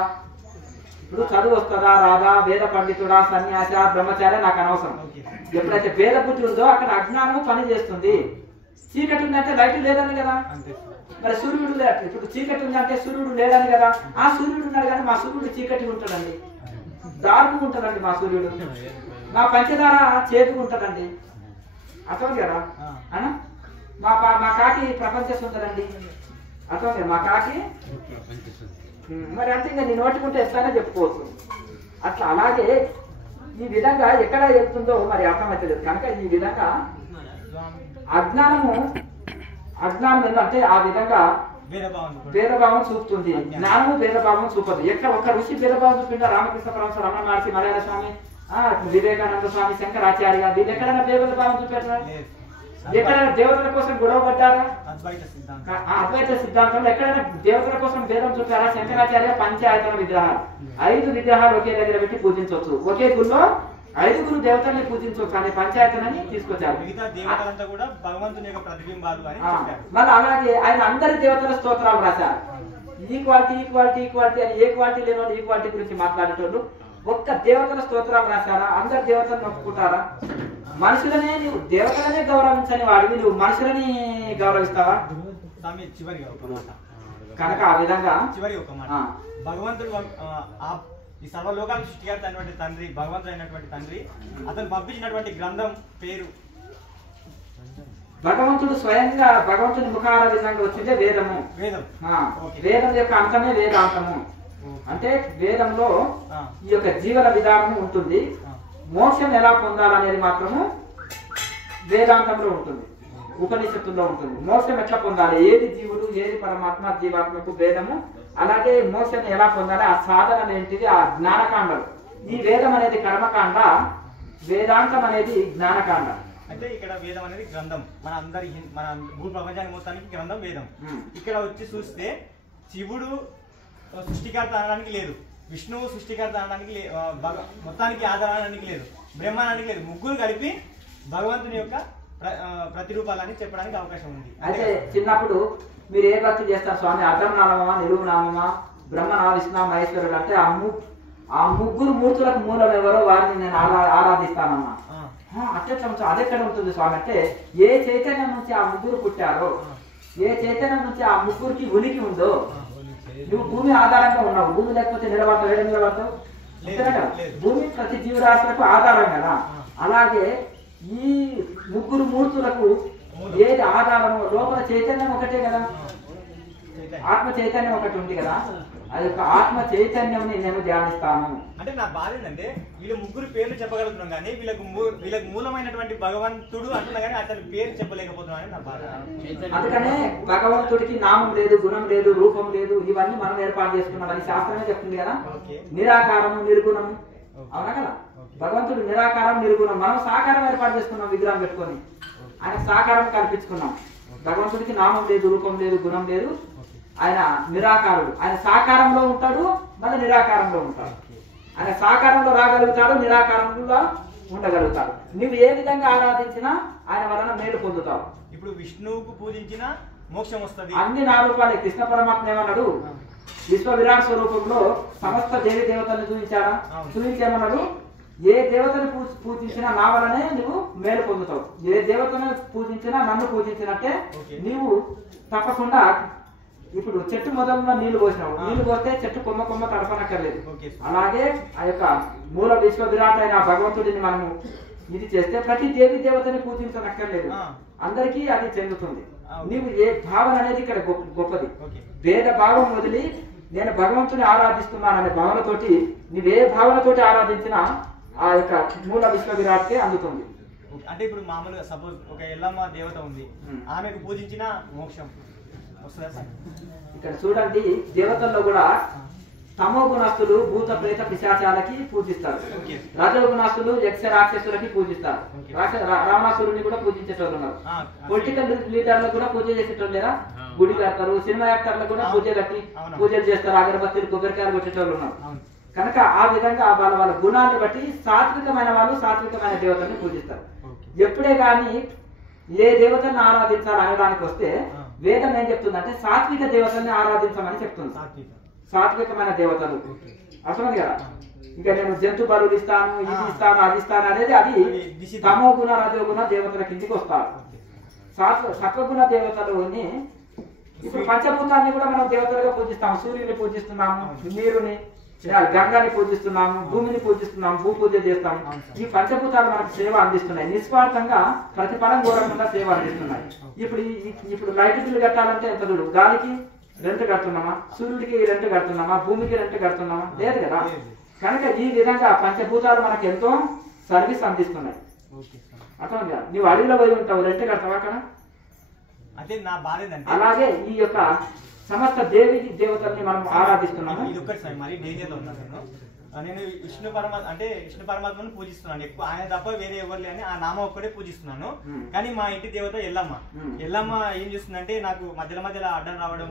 ఇప్పుడు చదువు వస్తుందా రాదా, వేద పండితుడా, సన్యాస, బ్రహ్మచారి నాకు అనవసరం. ఎప్పుడైతే భేద బుద్ధి ఉందో అక్కడ అజ్ఞానము పని చేస్తుంది. చీకటి ఉందంటే లైట్ లేదని కదా. మరి సూర్యుడు లేదు, ఇప్పుడు చీకటి ఉందంటే సూర్యుడు లేదని కదా. ఆ సూర్యుడు ఉన్నాడు కానీ మా సూర్యుడు చీకటి ఉంటుందండి, డార్క్ ఉంటుందండి మా సూర్యుడు. మా పంచదార చేతికి ఉంటుందండి, అర్థం కదా. మా కాకి ప్రపంచ సుందరండి, అర్థం కదా. మా కాకి మరి అంతే ఇంకా నీ నోటికుంటే ఎట్లానే చెప్పుకోవచ్చు. అట్లా అలాగే ఈ విధంగా ఎక్కడ వెళ్తుందో మరి అర్థమవుతుంది. కనుక ఈ విధంగా అజ్ఞానం అంటే ఆ విధంగా భేదభావం చూపుతుంది, జ్ఞానము భేదభావం చూపదు. ఎక్కడ ఒక ఋషి భేదభావం చూపిందా? రామకృష్ణ పరమహంస, రమణ మహర్షి, మలయాళ స్వామి, వివేకానంద స్వామి, శంకరాచార్య, వీళ్ళు ఎక్కడైనా భేదభావం చూపెట్టారు? ఎక్కడైనా దేవతల కోసం గొడవ పడ్డారా? అద్వైత సిద్ధాంతం. అద్వైత సిద్ధాంతంలో ఎక్కడైనా దేవతల కోసం భేదం చూపారా? శంకరాచార్య పంచాయతన విగ్రహాలు 5 విగ్రహాలు ఒకే దగ్గర పెట్టి పూజించవచ్చు. ఒకే గుళ్ళో 5 దేవతల్ని పూజించవచ్చు అనే పంచాయతనని తీసుకొచ్చారు. మిగతా దేవతలంతా కూడా భగవంతుని యొక్క ప్రతిబింబాలు అని చెప్పారు. మళ్ళీ అలాగే ఆయన అందరి దేవతల స్తోత్రాలు రాశారు. ఈక్వాలిటీ ఈక్వాలిటీ ఈక్వాలిటీ అని ఏ క్వాలిటీ లేని వాళ్ళు ఈక్వాలిటీ గురించి మాట్లాడేటోళ్ళు ఒక్క దేవతల స్తోత్రాలు రాశారా? అందరు దేవతలను ఒప్పుకుంటారా? మనుషులనే నువ్వు దేవతలనే గౌరవించని వాడివి నువ్వు మనుషులని గౌరవిస్తావా? స్వామి చివరిగా ఒక మాట, కనుక ఆ విధంగా చివరి ఒక మాట, భగవంతుడు ఈ సర్వలోకాల సృష్టికర్త అయినటువంటి తండ్రి, భగవంతుడు అయినటువంటి తండ్రి అతను పంపించినటువంటి గ్రంథం పేరు భగవంతుడు స్వయంగా భగవంతుని ముఖార విధంగా వచ్చిందే వేదము. వేదం. వేదం యొక్క అంతమే వేదాంతము. అంటే వేదంలో ఈ యొక్క జీవన విధానం ఉంటుంది. మోక్షం ఎలా పొందాలనేది మాత్రము వేదాంతంలో ఉంటుంది, ఉపనిషత్తుల్లో ఉంటుంది. మోక్షం ఎట్లా పొందాలి, ఏది జీవుడు ఏది పరమాత్మ జీవాత్మకు భేదము, అలాగే మోక్షం ఎలా పొందాలి, ఆ సాధన ఏంటిది, ఆ జ్ఞానకాండలు. ఈ వేదం అనేది కర్మకాండ, వేదాంతం అనేది జ్ఞానకాండ. అంటే ఇక్కడ వేదం అనేది గ్రంథం, మన భూ ప్రపంచానికి మొత్తానికి గ్రంథం వేదం. ఇక్కడ వచ్చి చూస్తే శివుడు సృష్టికర్త అనడానికి లేదు, విష్ణువు సృష్టికర్త అనడానికి మొత్తానికి ఆధారానికి లేదు, బ్రహ్మానికి లేదు. ముగ్గురు కలిపి భగవంతుని యొక్క ప్రతిరూపాలని చెప్పడానికి అవకాశం ఉంది. అయితే చిన్నప్పుడు మీరు ఏ భక్తి చేస్తారు స్వామి? అర్ధనామమా, నిలువునామమా, బ్రహ్మనా, విష్ణు, మహేశ్వరుడు అంటే ఆ ముగ్గురు మూర్తులకు మూలం ఎవరో వారిని నేను ఆరాధిస్తానమ్మా. అత్యంత అదెక్కడ ఉంటుంది స్వామి అంటే ఏ చైతన్యం నుంచి ఆ ముగ్గురు పుట్టారో, ఏ చైతన్యం నుంచి ఆ ముగ్గురికి ఉనికి ఉందో. నువ్వు భూమి ఆధారంగా ఉన్నావు, భూమి లేకపోతే నిలబడతావు, ఏడ నిలబడతావు? భూమి ప్రతి జీవరాశులకు ఆధారం కదా. అలాగే ఈ ముగ్గురు మూర్తులకు ఏది ఆధారమో లోపల చైతన్యం ఒకటే కదా, ఆత్మ చైతన్యం ఒకటి ఉంది కదా. అది యొక్క ఆత్మ చైతన్యం నేను ధ్యానిస్తాను. అంటే నా బాధ ఏంటంటే వీళ్ళు ముగ్గురు పేర్లు చెప్పగలుగుతున్నాం కానీ వీళ్ళకు మూలమైనటువంటి భగవంతుడు అంటున్నా కానీ అతని పేరు చెప్పలేకపోతున్నాం అని నా బాధ. అందుకనే భగవంతుడికి నామం లేదు, గుణం లేదు, రూపం లేదు, ఇవన్నీ మనం ఏర్పాటు చేసుకున్నామని శాస్త్రమే చెప్తుంది కదా. నిరాకారము నిర్గుణము, అవునా కదా. భగవంతుడు నిరాకారం నిర్గుణం, మనం సాకారం ఏర్పాటు చేసుకున్నాం విగ్రహం పెట్టుకొని, ఆయన సాకారం కల్పించుకున్నాం. భగవంతుడికి నామం లేదు, రూపం లేదు, గుణం లేదు, ఆయన నిరాకారుడు. ఆయన సాకారంలో ఉంటాడు, మళ్ళీ నిరాకారంలో ఉంటాడు. ఆయన సాకారంలో రాగలుగుతాడు, నిరాకారంలో ఉండగలుగుతాడు. నువ్వు ఏ విధంగా ఆరాధించినా ఆయన వలన మేలు పొందుతావు. ఇప్పుడు విష్ణువుకు పూజించిన మోక్షం వస్తుంది. అన్ని నా రూపాలే. కృష్ణ పరమాత్మ ఏమన్నాడు? విశ్వ విరాట్ స్వరూపంలో సమస్త దేవి దేవతలను చూపించాడా? చూపించేమన్నాడు? ఏ దేవతను పూజించినా నా వలనే నువ్వు మేలు పొందుతావు. ఏ దేవతను పూజించినా నన్ను పూజించినట్టే నీవు తప్పకుండా. ఇప్పుడు చెట్టు మొదలున్న నీళ్లు పోసినావు, నీళ్లు పోస్తే చెట్టు కొమ్మ కొమ్మ తడపనక్కర్లేదు. అలాగే ఆ యొక్క మూల విశ్వ విరాట్ అయిన భగవంతుడిని మనము ఇది చేస్తే ప్రతి దేవి దేవతని పూజించనక్కర్లేదు, అందరికీ అది చెందుతుంది. నీవు ఏ భావన అనేది ఇక్కడ గొప్పది. భేద భావం వదిలి నేను భగవంతుని ఆరాధిస్తున్నాననే భావనతోటి నువ్వే భావనతోటి ఆరాధించినా ఆ యొక్క మూల విశ్వ విరాట్కే అందుతుంది. అంటే ఇప్పుడు మామూలుగా సపోజ్ ఒక ఎల్లమ్మ దేవత ఉంది, ఆమెకు పూజించిన మోక్షం వస్తుందా సార్? ఇక్కడ చూడండి, దేవతల్లో కూడా తమో గుణస్తులు భూత ప్రేత పిశాచాలకి పూజిస్తారు, రజో గుణస్తులు యక్ష రాక్షసులకి పూజిస్తారు, రావణాసురుని కూడా పూజించేటోళ్ళు ఉన్నారు. పొలిటికల్ లీడర్లకు కూడా పూజ చేసేటోళ్ళు లేదా, గుడి కడతారు. సినిమా యాక్టర్లకు కూడా పూజలు చేస్తారు, అగరబత్తీలు కొబ్బరికాయలు కొట్టేటోళ్ళు ఉన్నారు. కనుక ఆ విధంగా వాళ్ళ గుణాన్ని బట్టి సాత్వికమైన వాళ్ళు సాత్వికమైన దేవతల్ని పూజిస్తారు. ఎప్పుడే కానీ ఏ దేవతల్ని ఆరాధించాలి అనడానికి వస్తే వేదం ఏం చెప్తుందంటే సాత్విక దేవతల్ని ఆరాధించమని చెప్తుంది. సాత్వికమైన దేవతలు అర్థమైంది కదా. ఇంకా నేను జంతు బలులు ఇస్తాను, ఇది ఇస్తాను, అది ఇస్తాను అనేది అది తమో గుణ రజోగుణ దేవతల కిందికి వస్తారు. సత్వగుణ దేవతలని ఇప్పుడు పంచభూతాన్ని కూడా మనం దేవతలుగా పూజిస్తాము. సూర్యుని పూజిస్తున్నాము, నీరుని, గంగాని పూజిస్తున్నాము, భూమిని పూజిస్తున్నాము, భూ పూజ చేస్తాము. ఈ పంచభూతాలు మనకు సేవ అందిస్తున్నాయి, నిస్వార్థంగా ప్రతిఫలం కోరకుండా సేవ అందిస్తున్నాయి. ఇప్పుడు లైట్ బిల్లు కట్టాలంటే ఎంత చూడు, గాలికి రెంట్ కడుతున్నామా, సూర్యుడికి రెంట్ కడుతున్నామా, భూమికి రెంట్ కడుతున్నామా? లేదు కదా. కనుక ఈ విధంగా పంచభూతాలు మనకు ఎంతో సర్వీస్ అందిస్తున్నాయి. అర్థం కదా. నువ్వు అడవిలో పోయి ఉంటావు, రెంట్ కడతావా అక్కడ? అదే నా బాధ. అలాగే ఈ యొక్క సమస్త దేవి దేవతల్ని మనం ఆరాధిస్తున్నాము. ఇది ఒక్కటి సార్, మరి డేంజర్లో ఉన్నాను. నేను విష్ణు పరమాత్మను పూజిస్తున్నాను ఎక్కువ, ఆయన తప్ప వేరే ఎవరు లేని ఆ నామం ఒక్కడే పూజిస్తున్నాను. కానీ మా ఇంటి దేవత ఎల్లమ్మ ఏం చేస్తుందంటే నాకు మధ్యలో అడ్డం రావడం,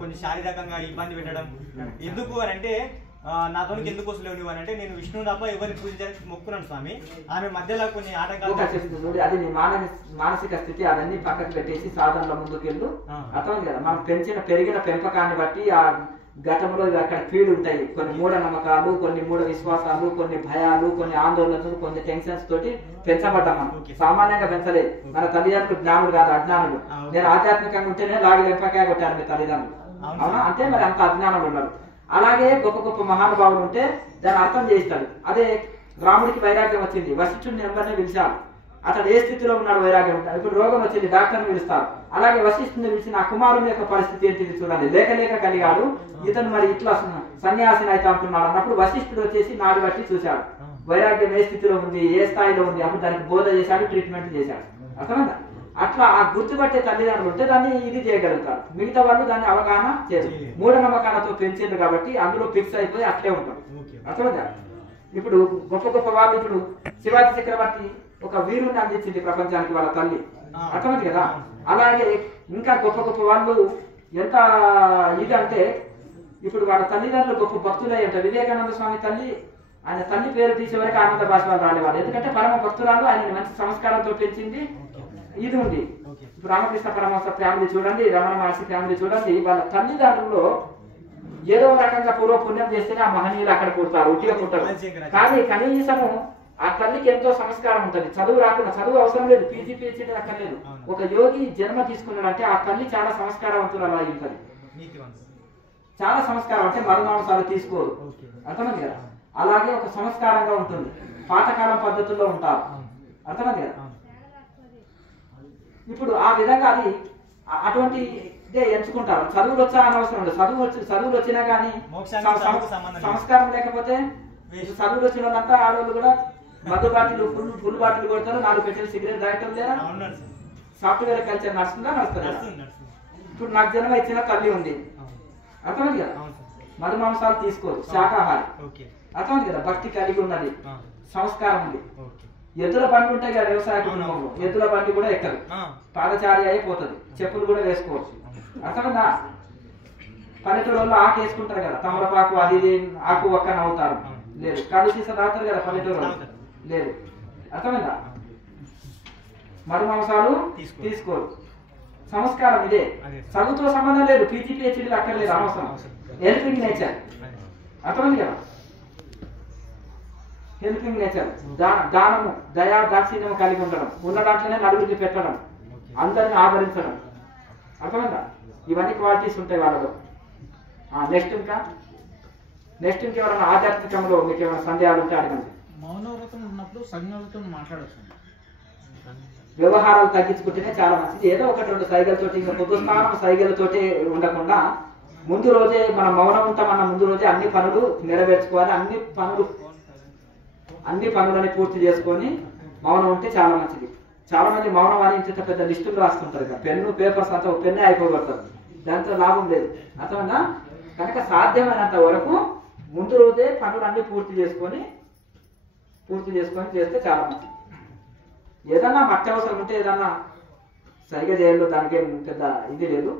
కొంచెం శారీరకంగా ఇబ్బంది పెట్టడం. ఎందుకు అని అంటే నాతో ఎందుకు వస్తలేవు నువ్వు అని అంటే నేను విష్ణువు తప్ప ఎవరిని పూజించడానికి మొక్కున్నాను స్వామి. ఆమె మధ్యలో కొన్ని ఆటంకాలు. అది నీ మానసిక స్థితి, అవన్నీ పక్కకు పెట్టేసి సాధనలో ముందుకెళ్ళు. అర్థమైంది కదా, మనం పెరిగిన పెంపకాన్ని బట్టి ఆ గతంలో అక్కడ ఫీల్డ్ ఉంటాయి, కొన్ని మూఢ నమ్మకాలు, కొన్ని మూఢ విశ్వాసాలు, కొన్ని భయాలు, కొన్ని ఆందోళనలు, కొన్ని టెన్షన్స్ తోటి పెంచబడ్డాం. మనం సామాన్యంగా పెంచలేదు. మన తల్లిదండ్రులు జ్ఞానులు కాదు, అజ్ఞానులు. నేను ఆధ్యాత్మికంగా ఉంటేనే లాగి వెంపకాయ కొట్టారు మీ తల్లిదండ్రులు, అవునా? అంటే మరి అంత అజ్ఞానులు ఉన్నారు. అలాగే గొప్ప గొప్ప మహానుభావులు ఉంటే దాన్ని అర్థం చేస్తాడు. అదే రాముడికి వైరాగ్యం వచ్చింది, వశిష్ఠుడిని ఎవరిని పిలిచారు, అతడు ఏ స్థితిలో ఉన్నాడు వైరాగ్యం ఉంటాడు. ఇప్పుడు రోగం వచ్చింది, డాక్టర్ని పిలుస్తారు. అలాగే వశిష్ఠుని పిలిచిన ఆ కుమారుని యొక్క పరిస్థితి ఏంటిది చూడండి, లేక కలిగాడు, ఇతను మరి ఇట్లా సన్యాసిని అయితే అంటున్నాడు అన్నప్పుడు వశిష్ఠుడు వచ్చేసి నాడు బట్టి చూశాడు వైరాగ్యం ఏ స్థితిలో ఉంది, ఏ స్థాయిలో ఉంది. అప్పుడు దానికి బోధ చేశాడు, ట్రీట్మెంట్ చేశాడు. అర్థమైందా? అట్లా ఆ గుర్తుపట్టే తల్లిదండ్రులు ఉంటే దాన్ని ఇది చేయగలుగుతారు, మిగతా వాళ్ళు దాన్ని అవగాహన చేయరు. మూఢనమ్మకాలతో పెంచింది కాబట్టి అందులో ఫిక్స్ అయిపోయి అట్లే ఉంటారు. అర్థమైందా? ఇప్పుడు గొప్ప గొప్ప వాళ్ళు, ఇప్పుడు శివాజీ చక్రవర్తి ఒక వీరుని అందించింది ప్రపంచానికి వాళ్ళ తల్లి, అర్థమైంది కదా? అలాగే ఇంకా గొప్ప గొప్ప వాళ్ళు ఎంత ఇది అంటే ఇప్పుడు వాళ్ళ తల్లిదండ్రులు గొప్ప భక్తులై ఉంటారు. వివేకానంద స్వామి తల్లి, ఆయన తల్లి పేరు తీసే వరకు ఆనంద భాషలు రాలేవాళ్ళు, ఎందుకంటే పరమ భక్తురాలు, ఆయన మంచి సంస్కారంతో పెంచింది. ఇది ఉంది. ఇప్పుడు రామకృష్ణ పరమహంస ఫ్యామిలీ చూడండి, రమణ మహర్షి ఫ్యామిలీ చూడండి, వాళ్ళ తల్లిదండ్రులు ఏదో రకంగా పూర్వపుణ్యం చేస్తేనే ఆ మహనీయులు అక్కడ పుడతారు, ఉట్టిగా పుట్టారు. కానీ కనీసము ఆ తల్లికి ఎంతో సంస్కారం ఉంటుంది. చదువు రాకుండా, చదువు అవసరం లేదు, పీజీ అక్కర్లేదు. ఒక యోగి జన్మ తీసుకున్నాడంటే ఆ తల్లి చాలా సంస్కారవంతులు అయి ఉంటుంది. చాలా సంస్కారం అంటే మరుమాంసాలు తీసుకోరు, అర్థమైంది కదా? అలాగే ఒక సంస్కారంగా ఉంటుంది, పాతకాలం పద్ధతుల్లో ఉంటారు, అర్థమైంది కదా? ఇప్పుడు ఆ విధంగా అది అటువంటి ఎంచుకుంటారు. చదువులు వచ్చా అనవసరం ఉండదు, చదువులు వచ్చినా కానీ సంస్కారం లేకపోతే చదువులు వచ్చిన వాళ్ళంతా ఆడవాళ్ళు కూడా మద్దు బాటిల్ ఫుల్ బాటిల్ కొడతారు, 4 పెట్టెలు సిగరెట్ తాగటం లేదా? సాఫ్ట్వేర్ కల్చర్ నడుస్తుందా? నడుస్తుంది. ఇప్పుడు నాకు జన్మ ఇచ్చిన తల్లి ఉంది, అర్థమైంది కదా? మధు మాంసాలు తీసుకోరు, శాకాహారి, అర్థమైంది కదా? భక్తి కలిగి ఉన్నది, సంస్కారం ఉంది. ఎద్దుల బండి ఉంటాయి కదా వ్యవసాయ కుటుంబంలో, ఎద్దుల బండి కూడా ఎక్కదు, పాదచారి అయిపోతుంది, చెప్పులు కూడా వేసుకోవచ్చు, అర్థమైందా? పల్లెటూరులో ఆకు వేసుకుంటారు కదా, తమలపాకు అది ఆకు ఒక్క నవ్వుతారు, లేదు. కళ్ళు సీస తాగుతారు కదా పల్లెటూరులో, లేదు. అర్థమైందా? మరు మాంసాలు తీసుకోరు, సంస్కారం ఇదే. చదువుతో సంబంధం లేదు, పీజీ పిహెచ్డీలు అక్కర్లేదు, అవసరం. హెల్పింగ్ నేచర్, అర్థమైంది కదా? హెల్పింగ్ నేచర్, దానము, దయా దాక్షిణ్యము కలిగి ఉండడం, ఉన్న దాంట్లోనే నలుగురికి పెట్టడం, అందరిని ఆదరించడం, అర్థమైందా? ఇవన్నీ క్వాలిటీస్ ఉంటాయి వాళ్ళలో. నెక్స్ట్ ఇంకా ఎవరైనా ఆధ్యాత్మికంలో మీకు ఏమైనా సందేహాలు ఉంటే అడగండి. మౌనవ్రతం ఉన్నప్పుడు సంజ్ఞలతో మాట్లాడచ్చు, వ్యవహారాలు తగ్గించుకుంటేనే చాలా మంచిది. ఏదో 1-2 సైగలతోటి, ఇంకా పొద్దు స్నానం సైగలతోటి ఉండకుండా ముందు రోజే మనం మౌనం ఉంటామన్న ముందు రోజే అన్ని పనులు నెరవేర్చుకోవాలి. అన్ని పనులని పూర్తి చేసుకొని మౌనం ఉంటే చాలా మంచిది. చాలా మంది మౌనం అని ఇంత పెద్ద లిస్టులు రాస్తుంటారు, ఇక పెన్ను పేపర్స్ అంతా పెన్నే అయిపోగలుగుతారు, దాంతో లాభం లేదు, అర్థమైందా? కనుక సాధ్యమైనంత వరకు ముందు రోజే పనులు అన్ని పూర్తి చేసుకొని చేస్తే చాలా మంచిది. ఏదన్నా అత్యవసరం ఉంటే ఏదన్నా సరిగా చేయాలి, దానికి ఏం పెద్ద ఇది లేదు.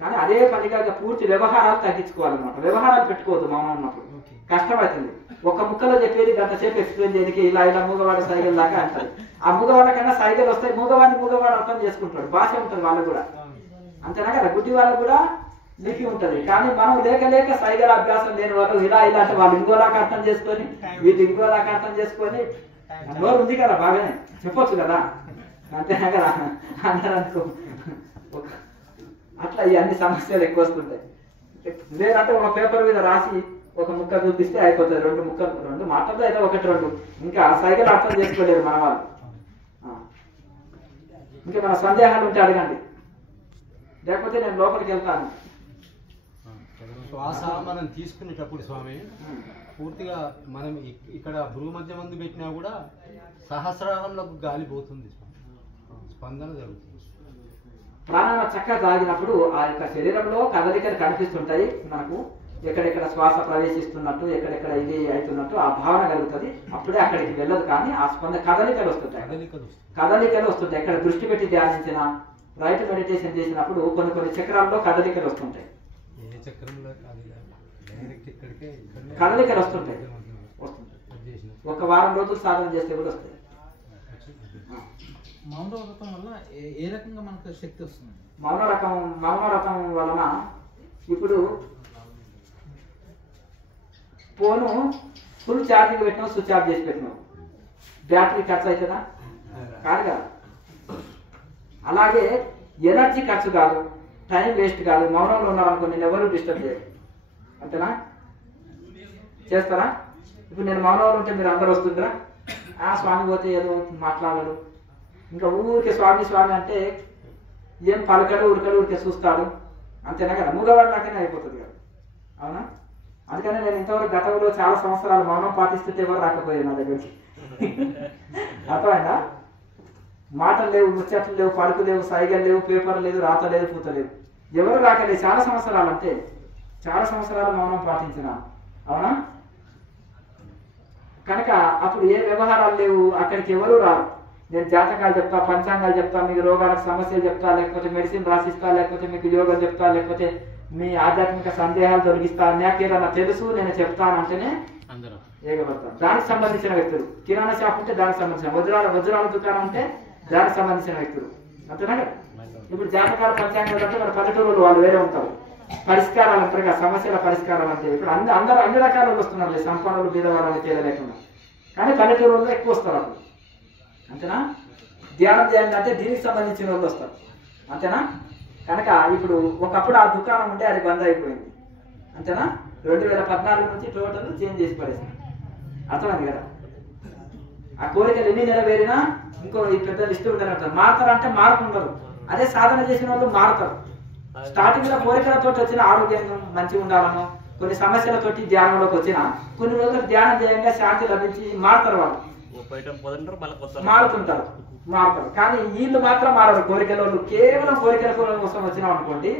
కానీ అదే పనిగా పూర్తి వ్యవహారాలు తగ్గించుకోవాలన్నమాట. వ్యవహారాలు పెట్టుకోవద్దు మౌనం ఉన్నప్పుడు, కష్టమవుతుంది. ఒక ముక్కలో చెప్పేది గంట సేపు ఎక్స్ప్లెయిన్ చేయడానికి ఇలా మూగవాడి సైగలు దాకా అంటారు. ఆ మూగవాళ్ళ కన్నా సైగలు వస్తాయి, మూగవాడు అర్థం చేసుకుంటాడు, భాష ఉంటుంది వాళ్ళకు కూడా, అంతేనా కదా? గుడ్డి వాళ్ళకు కూడా లిపి ఉంటుంది. కానీ మనం లేక సైగల అభ్యాసం లేని వాళ్ళు ఇలా అంటే వాళ్ళు ఇంకోలాగా అర్థం చేసుకొని, వీళ్ళు ఇంకోలాగా అర్థం చేసుకొని, నోరు ఉంది కదా బాగానే చెప్పొచ్చు కదా, అంతేనా కదా? అందరూ అనుకో అట్లా ఈ అన్ని సమస్యలు ఎక్కువ వస్తుంటాయి. లేదంటే ఒక పేపర్ మీద రాసి ఒక ముక్క చూపిస్తే అయిపోతుంది, 2 మాటల్లో అయితే 1-2 ఇంకా సైకిల్ అర్థం చేసుకోలేరు మన వాళ్ళు. ఇంకా మన సందేహాలు ఉంటే అడగండి, లేకపోతే నేను లోపలికి వెళ్తాను. శ్వాస మనం తీసుకునేటప్పుడు స్వామి పూర్తిగా మనం ఇక్కడ భూమధ్య మందు పెట్టినా కూడా సహస్రారంలోకి గాలి పోతుంది, స్పందన జరుగుతుంది. ప్రాణాలు చక్కగా తాగినప్పుడు ఆ యొక్క శరీరంలో కదలికలు కనిపిస్తుంటాయి మనకు. ఎక్కడెక్కడ శ్వాస ప్రవేశిస్తున్నట్టు, ఎక్కడెక్కడ ఇది అవుతున్నట్టు ఆ భావన కలుగుతుంది. అప్పుడే అక్కడికి వెళ్ళదు, కానీ ఆ కదలికలు వస్తుంటాయి. కదలికలు వస్తుంటాయి. ఎక్కడ దృష్టి పెట్టి ధ్యానించిన, రైట్ మెడిటేషన్ చేసినప్పుడు కొన్ని చక్రాల్లో కదలికలు వస్తుంటాయి. కదలికలు వస్తుంటాయి. ఒక వారం రోజులు సాధన చేస్తే కూడా వస్తాయి. మౌనవ్రతం వల్ల ఏ రకంగా మనకు శక్తి వస్తుంది? మౌనవ్రతం వలన ఇప్పుడు ఫోను ఫుల్ ఛార్జింగ్ పెట్టినావు, స్విచ్ ఆఫ్ చేసి పెట్టినావు, బ్యాటరీ ఖర్చు అవుతుందా? కాదు కదా. అలాగే ఎనర్జీ ఖర్చు కాదు, టైం వేస్ట్ కాదు. మౌనంలో ఉన్నారనుకో నేను ఎవరు డిస్టర్బ్ చేయరు, అంతేనా? చేస్తారా? ఇప్పుడు నేను మౌనంలో ఉంటే మీరు అందరూ వస్తుందిరా, స్వామి పోతే ఏదో మాట్లాడడు, ఇంకా ఊరికే స్వామి స్వామి అంటే ఏం పలకడు, ఊరికే చూస్తాడు, అంతేనా కదా? మూగవాడి లాగానే అయిపోతుంది కదా, అవునా? అందుకనే నేను ఇంతవరకు గతంలో చాలా సంవత్సరాలు మౌనం పాటిస్తుంటే ఎవరు రాకపోయాను నా దగ్గరికి. అర్థమైందా? మాటలు లేవు, ముచ్చట్లు లేవు, పలుకు లేవు, సైగలు లేవు, పేపర్ లేదు, రాత లేదు, పూత లేదు, ఎవరు రాకలేదు. చాలా సంవత్సరాలు అంటే చాలా సంవత్సరాలు మౌనం పాటించిన, అవునా? కనుక అప్పుడు ఏ వ్యవహారాలు లేవు, అక్కడికి ఎవరు రారు. నేను జాతకాలు చెప్తా, పంచాంగాలు చెప్తా, మీకు రోగాలకు సమస్యలు చెప్తా, లేకపోతే మెడిసిన్ రాసిస్తా, లేకపోతే మీకు యోగం చెప్తా, లేకపోతే మీ ఆధ్యాత్మిక సందేహాలు తొలగిస్తా, నాకేదన్నా తెలుసు నేను చెప్తానంటేనే ఏకపడతాను. దానికి సంబంధించిన వ్యక్తులు. కిరాణా షాప్ ఉంటే దానికి సంబంధించిన, వజ్రాల దుకాణం ఉంటే దానికి సంబంధించిన వ్యక్తులు, అంతేనా కదా? ఇప్పుడు జాతకాల పంచాంగాలు అంటే మన పల్లెటూరు వాళ్ళు వేరే ఉంటారు. పరిష్కారాలు అంటారు కదా, సమస్యల పరిష్కారాలు అంటే ఇప్పుడు అందరూ అన్ని రకాల వాళ్ళు వస్తున్నారు, సంపన్నులు బీదవాళ్ళని తేడా లేకుండా. కానీ పల్లెటూరులో ఎక్కువ వస్తారు అప్పుడు, అంతేనా? ధ్యానం చేయాలి అంటే దీనికి సంబంధించిన వాళ్ళు వస్తారు, అంతేనా? కనుక ఇప్పుడు ఒకప్పుడు ఆ దుకాణం ఉంటే అది బంద్ అయిపోయింది, అంతేనా? 2014 నుంచి టోటల్ చేంజ్ చేసి పడేసింది, అర్థమైంది కదా? ఆ కోరికలు ఎన్ని నెరవేరినా ఇంకో ఈ పెద్ద లిస్ట్ ఉంటూనే ఉంటారు. మారుతారంటే మార్పు ఉండదు. అదే సాధన చేసిన వాళ్ళు మారుతారు. స్టార్టింగ్ లో కోరికలతో వచ్చిన ఆరోగ్యం మంచిగా ఉండాలను, కొన్ని సమస్యలతోటి ధ్యానంలోకి వచ్చిన కొన్ని రోజులు ధ్యానం చేయంగా శాంతి లభించి మారుతారు. వాళ్ళు మారుతుంటారు. కానీ వీళ్ళు మాత్రం మారరు. కోరికల వాళ్ళు కేవలం కోరికల కోసం వచ్చినాం అనుకోండి,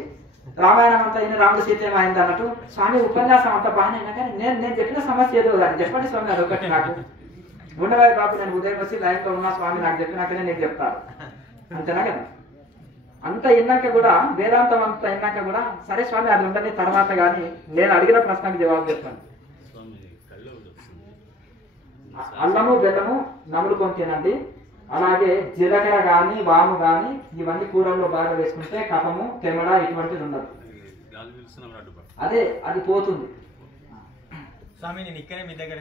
రామాయణం అంతా అయిన రాముడు సీతేమ అయింది అన్నట్టు, స్వామి ఉపన్యాసం అంతా బాగానే అయినా కానీ నేను చెప్పిన సమస్య ఏదో కానీ చెప్పండి స్వామి, అదొకటి నాకు ఉండవే బాబు, నేను ఉదయం వచ్చి లైన్లో ఉన్నా స్వామి, నాకు చెప్పినాకనే నేను చెప్తాను, అంతేనా కదా? అంత విన్నాక కూడా, వేదాంతం అంతా విన్నాక కూడా, సరే స్వామి అది ఉండని తర్వాత కానీ నేను అడిగిన ప్రశ్నకు జవాబు చెప్తాను. అల్లము బెల్లము నములుకొని తినండి, అలాగే జీలకర్ర కానీ వాము కానీ ఇవన్నీ కూరల్లో బాగా వేసుకుంటే కఫము తెమడ ఇటువంటిది ఉండదు. అదే అది పోతుంది. స్వామి నేను ఇక్కడే మీ దగ్గర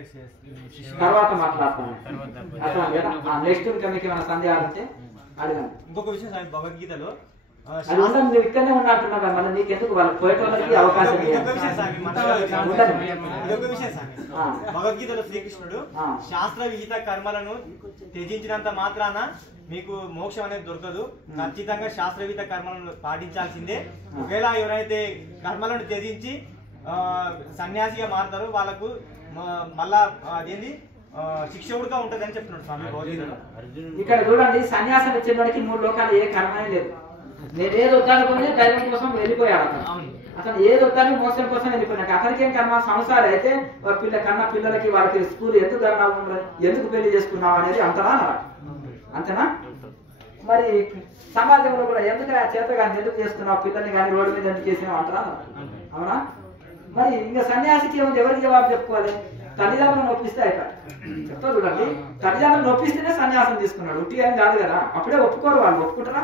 తర్వాత మాట్లాడతాను. నెక్స్ట్ ఇంకా మీకు ఏమైనా సందేహాలు ఉంటే అడగండి. ఇంకొక విషయం స్వామి, భగవద్గీతలో అది ఉండదు, నువ్వు ఇక్కడనే ఉన్నట్టున్నావు కదా, మళ్ళీ నీకెందుకు వాళ్ళకి పోయేటోళ్ళకి అవకాశం భగవద్గీతలో శ్రీకృష్ణుడు శాస్త్ర విహిత కర్మలను త్యజించినంత మాత్రాన మీకు మోక్షం అనేది దొరకదు, ఖచ్చితంగా శాస్త్ర విహిత కర్మలను పాటించాల్సిందే. ఒకవేళ ఎవరైతే కర్మలను త్యజించి సన్యాసిగా మారుతారో వాళ్ళకు మళ్ళా అదేంది శిక్ష కూడా ఉంటది అని చెప్తున్నాడు స్వామి భగవద్గీతలో. ఇక్కడ చూడండి, సన్యాసం ఇచ్చేవాడికి 3 లోకాలు ఏ కర్మే లేదు. నేను ఏది వద్దనుకుని దైవం కోసం వెళ్ళిపోయాడు అతను ఏది వద్దని మోసం కోసం వెళ్ళిపోయినాక అతనికి ఏం కర్మ? సంసారం అయితే పిల్లలకి వాళ్ళకి స్కూల్ ఎందుకు ఎందుకు పెళ్లి చేసుకున్నావు అనేది అంతనా అంతేనా? మరి సమాజంలో కూడా ఎందుకు ఆ చేత కానీ ఎందుకు చేస్తున్నావు, పిల్లల్ని కానీ రోడ్డు మీద ఎందుకు చేసినావు అంటారా? అవునా? మరి ఇంకా సన్యాసికి ఏముంది, ఎవరికి జవాబు చెప్పుకోవాలి? తల్లిదండ్రులను నొప్పిస్తే అయిపోయి చెప్తా చూడండి, తల్లిదండ్రులు నొప్పిస్తేనే సన్యాసం తీసుకున్నాడు, ఉట్టిగా ఏం కాదు కదా. అప్పుడే ఒప్పుకోరు వాళ్ళు, ఒప్పుకుంటారా?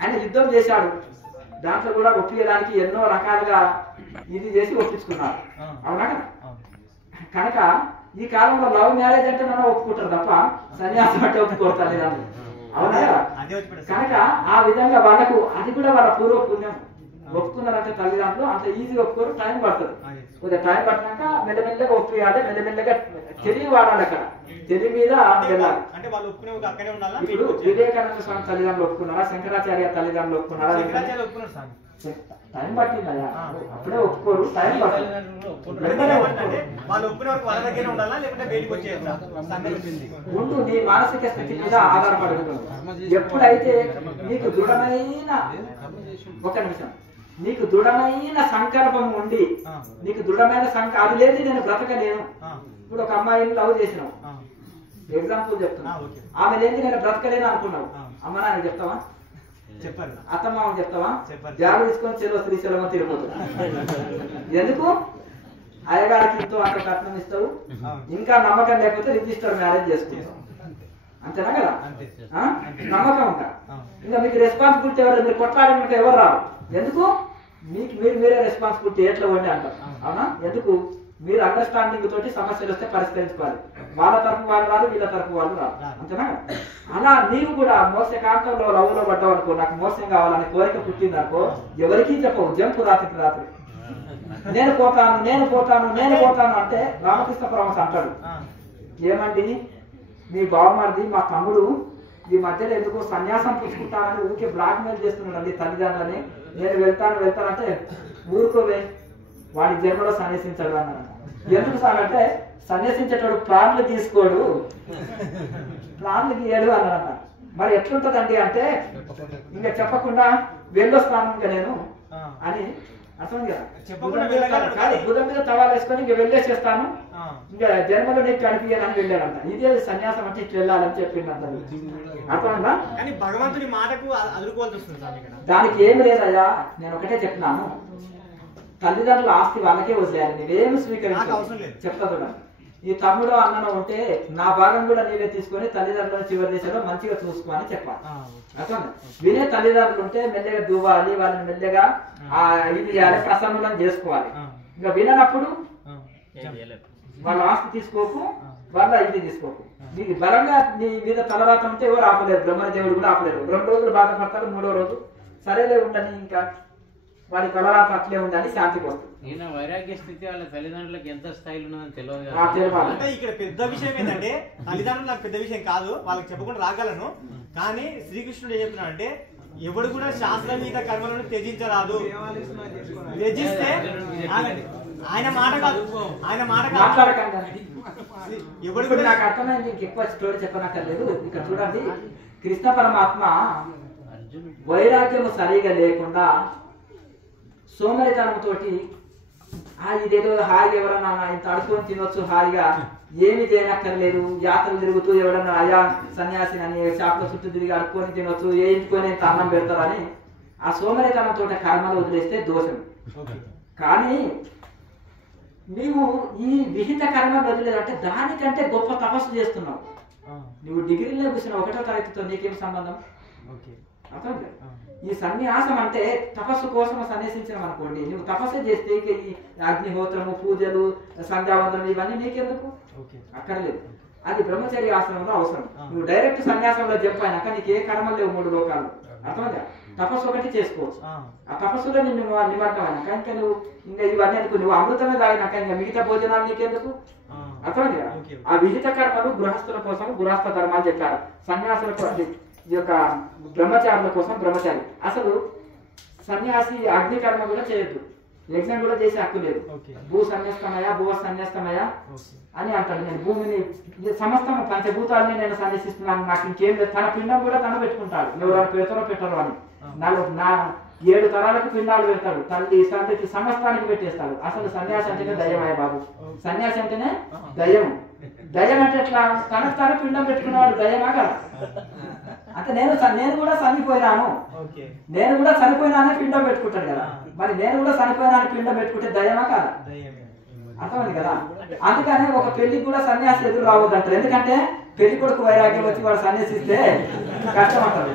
ఆయన యుద్ధం చేశాడు, దాంట్లో కూడా ఒప్పించడానికి ఎన్నో రకాలుగా ఇది చేసి ఒప్పించుకున్నారు, అవునా కదా? కనుక ఈ కాలంలో లవ్ మ్యారేజ్ అంటే మనం ఒప్పుకుంటారు తప్ప సన్యాసం అంటే ఒప్పుకోరు తల్లిదండ్రులు, అవునా కదా? కనుక ఆ విధంగా వాళ్ళకు అది కూడా వాళ్ళ పూర్వ పుణ్యం. ఒప్పుకున్నారంటే తల్లిదండ్రులు అంత ఈజీగా ఒప్పుకోరు, టైం పడుతుంది. కొద్దిగా టైం పట్టినాక మెల్లమెల్లగా ఒప్పియాలి, మెల్లమెల్లగా తెలివి వాడాలి. అక్కడ తెలివి మీద వెళ్ళాలి. ఇప్పుడు వివేకానంద స్వామి తల్లిదండ్రులు ఒప్పుకున్నారా, శంకరాచార్య తల్లిదండ్రులు ఒప్పుకున్నారా? టైం పట్టిందయ్యా, అప్పుడే ఒప్పుకోరు, టైం పడుతుంది. ముందు నీ మానసిక స్థితి మీద ఆధారపడి ఉంటుంది. ఎప్పుడైతే నీకు దృఢమైన, ఒక నిమిషం, నీకు దృఢమైన సంకల్పం ఉండి నీకు దృఢమైన అది లేదు నేను బ్రతకలేను. ఇప్పుడు ఒక అమ్మాయిని లవ్ చేసినావు, ఎగ్జాంపుల్ చెప్తున్నా, ఆమె లేని నేను బ్రతకలేను అనుకున్నావు, అమ్మ నాన్న చెప్తావా? చెప్పారు. అత్తమ్మ చెప్తావా? బ్యాగు తీసుకొని చెలో శ్రీశైలం తిరిగిపోతున్నా. ఎందుకు? అయ్యగారికి ఇంతో అంత కట్నం ఇస్తావు, ఇంకా నమ్మకం లేకపోతే రిజిస్టర్ మ్యారేజ్ చేసుకుంటావు, అంతేనా కదా? నమ్మకం ఉంటా. ఇంకా మీకు రెస్పాన్సిబిలిటీ ఎవరు? మీరు కొట్లాడడానికి ఎవరు రావు. ఎందుకు? మీకు మీరే రెస్పాన్సిబిలిటీ ఎట్లా ఉండి అంటారు, అవునా? ఎందుకు? మీరు అండర్స్టాండింగ్ తోటి సమస్యలు వస్తే పరిష్కరించుకోవాలి. వాళ్ళ తరపు వాళ్ళు రాదు, వీళ్ళ తరపు వాళ్ళు రాదు, అంతేనా? అలా నీవు కూడా మోసకాంతంలో లవ్లో పడ్డావు అనుకో, నాకు మోసం కావాలని కోరిక పుట్టిందనుకో, ఎవరికీ చెప్పవు, జంపు రాత్రికి రాత్రి నేను పోతాను నేను పోతాను నేను పోతాను అంటే రామకృష్ణ పరమహంస అంటాడు, ఏమండి మీ బావమరిది మా తమ్ముడు ఈ మధ్యలో ఎందుకు సన్యాసం పుచ్చుకుంటానని ఊరికే బ్లాక్ మెయిల్ చేస్తున్నాడండి తల్లిదండ్రులని, నేను వెళ్తానంటే ఊరుకోవే వాడి జన్మలో సన్యాసించాడు అన్నాడు. ఎందుకు సార్ అంటే సన్యాసించేటోడు ప్లాన్లు తీసుకోడు, ప్లాన్లు గీయడు అన్నాడట. మరి ఎట్లుంటదండి అంటే ఇంకా చెప్పకుండా వెళ్ళొస్తాను ఇంకా నేను అని అర్థం కదా, బుధం మీద తవాలు వేసుకొని ఇంకా వెళ్ళేసేస్తాను, ఇంకా జన్మలో నీకు కనిపించాలని వెళ్ళాడంట. ఇదే సన్యాసం అంటే ఇట్లా వెళ్ళాలని చెప్పింది అంత. అర్థమైందా? కానీ భగవంతుడి మాటకు అదురుకోవాల్సి వస్తుంది. దానికి ఏమి లేదయ్యా, నేను ఒకటే చెప్తున్నాను, తల్లిదండ్రుల ఆస్తి వాళ్ళకే వదిలేయాలి, నీవేమి స్వీకరించాలి. చెప్తా చూడండి, ఈ తమ్ముడు అన్నను ఉంటే నా భాగం కూడా నీవే తీసుకొని తల్లిదండ్రులను చివరి దేశంలో మంచిగా చూసుకో అని చెప్పాలి. అర్థం? వినే తల్లిదండ్రులు ఉంటే మెల్లగా దువ్వాలి, వాళ్ళని మెల్లగా ఇది చేయాలి, ప్రసన్నం చేసుకోవాలి. ఇంకా వినప్పుడు వాళ్ళ ఆస్తి తీసుకోకు, వాళ్ళ ఇది తీసుకోకు. నీకు బలంగా నీ మీద తలరాత ఉంటే ఎవరు ఆపలేరు, బ్రహ్మదేవుడు కూడా ఆపలేరు. 2 రోజులు బాధపడతారు, 3వ రోజు సరేలే ఉండని ఇంకా వాడి తలరాత అట్లే ఉందని శాంతికి వస్తుంది. ఈయన వైరాగ్య స్థితి వాళ్ళ తల్లిదండ్రులకు ఎంత స్థాయిలో ఉన్నదని తెలియదు. అంటే ఇక్కడ పెద్ద విషయం ఏంటంటే తల్లిదండ్రులు నాకు పెద్ద విషయం కాదు, వాళ్ళకి చెప్పకుండా రాగలను. కానీ శ్రీకృష్ణుడు ఏం చెప్తున్నాడు అంటే ఎవడు కూడా శాస్త్రవిహిత కర్మలను త్యజించరాదు. త్యజిస్తే ఆయన మాట కాదు, ఆయన మాట మాట్లాడకండి. ఎవడు కూడా నాకు అర్థమైంది, ఇంకెక్కువ స్టోరీ చెప్పనక్కర్లేదు. ఇక్కడ చూడండి, కృష్ణ పరమాత్మ వైరాగ్యము సరిగా లేకుండా సోమరితనంతో ఇదేదో హాయిగా ఎవరన్నా ఇంత అడుకొని తినొచ్చు, హాయిగా ఏమి చేయనక్కర్లేదు, యాత్రలు తిరుగుతూ ఎవడన్నా అయా సన్యాసి అని షాప్లో చుట్టూ తిరిగి అడుకొని తినొచ్చు, వేయించుకొని ఇంత అన్నం పెడతారని ఆ సోమరితనంతో కర్మలు వదిలేస్తే దోషం. కానీ నీవు ఈ విహిత కర్మలు వదిలేదంటే దానికంటే గొప్ప తపస్సు చేస్తున్నావు. నువ్వు డిగ్రీలో కూర్చున్న 1వ తరగతితో నీకేం సంబంధం? అర్థం లేదు. ఈ సన్యాసం అంటే తపస్సు కోసం సన్యాసించడం అనుకోండి, నువ్వు తపస్సు చేస్తే ఈ అగ్నిహోత్రము, పూజలు, సంధ్యావందనం ఇవన్నీ నీకెందుకు? అక్కర్లేదు. అది బ్రహ్మచర్య ఆశ్రమంలో అవసరం. నువ్వు డైరెక్ట్ సన్యాసంలో చెప్పాయినాక నీకు ఏ కర్మలు లేవు 3 లోకాలు. అర్థమైందా? తపస్సు ఒకటి చేసుకోవచ్చు. ఆ తపస్సులో నిన్ను నిమగ్నమైనాక ఇంకా నువ్వు ఇంకా ఇవన్నీ అనుకో, నువ్వు అమృతమే తాగినాక ఇంకా మిగతా భోజనాలు నీకెందుకు? అర్థమైంది కదా? ఆ విహిత కర్మలు గృహస్థుల కోసం గృహస్థ ధర్మాలు చెప్పారు, సన్యాసుల కోసం ఈ యొక్క బ్రహ్మచారుల కోసం బ్రహ్మచారి. అసలు సన్యాసి అగ్ని కర్మ కూడా చేయొద్దు, యజ్ఞం కూడా చేసే హక్కు లేదు. భూ సన్యస్తమయ భువ సన్యస్తమయ అని అంటాడు. నేను భూమిని సమస్తం పంచభూతాలని నేను సన్యసిస్తున్నాను, నాకు ఇంకేం లేదు. తన పిండం కూడా తను పెట్టుకుంటాడు, ఎవరు పెడతారో పెట్టరు అని. నా 7 తరాలకు పిండాలు పెడతాడు, తల్లి సంతతి సమస్తానికి పెట్టేస్తాడు. అసలు సన్యాసి అంటేనే దయ్యమయ్య బాబు, సన్యాసి అంటేనే దయ్యం. దయ్యం అంటే ఎట్లా? తనకు తాను పిండం పెట్టుకున్నవాడు దయ్యమా కదా? అంటే నేను కూడా చనిపోయినాను, నేను కూడా చనిపోయినానే పిండం పెట్టుకుంటాడు కదా. మరి నేను కూడా చనిపోయినాను పిండం పెట్టుకుంటే దయ్యమా కదా? అర్థమైంది కదా? అందుకనే ఒక పెళ్లికి కూడా సన్యాసి ఎదురు రావద్దు అంటారు. ఎందుకంటే పెళ్లి కొడుకు వైరాగ్యం వచ్చి వాడు సన్యాసిస్తే కష్టం అంటారు.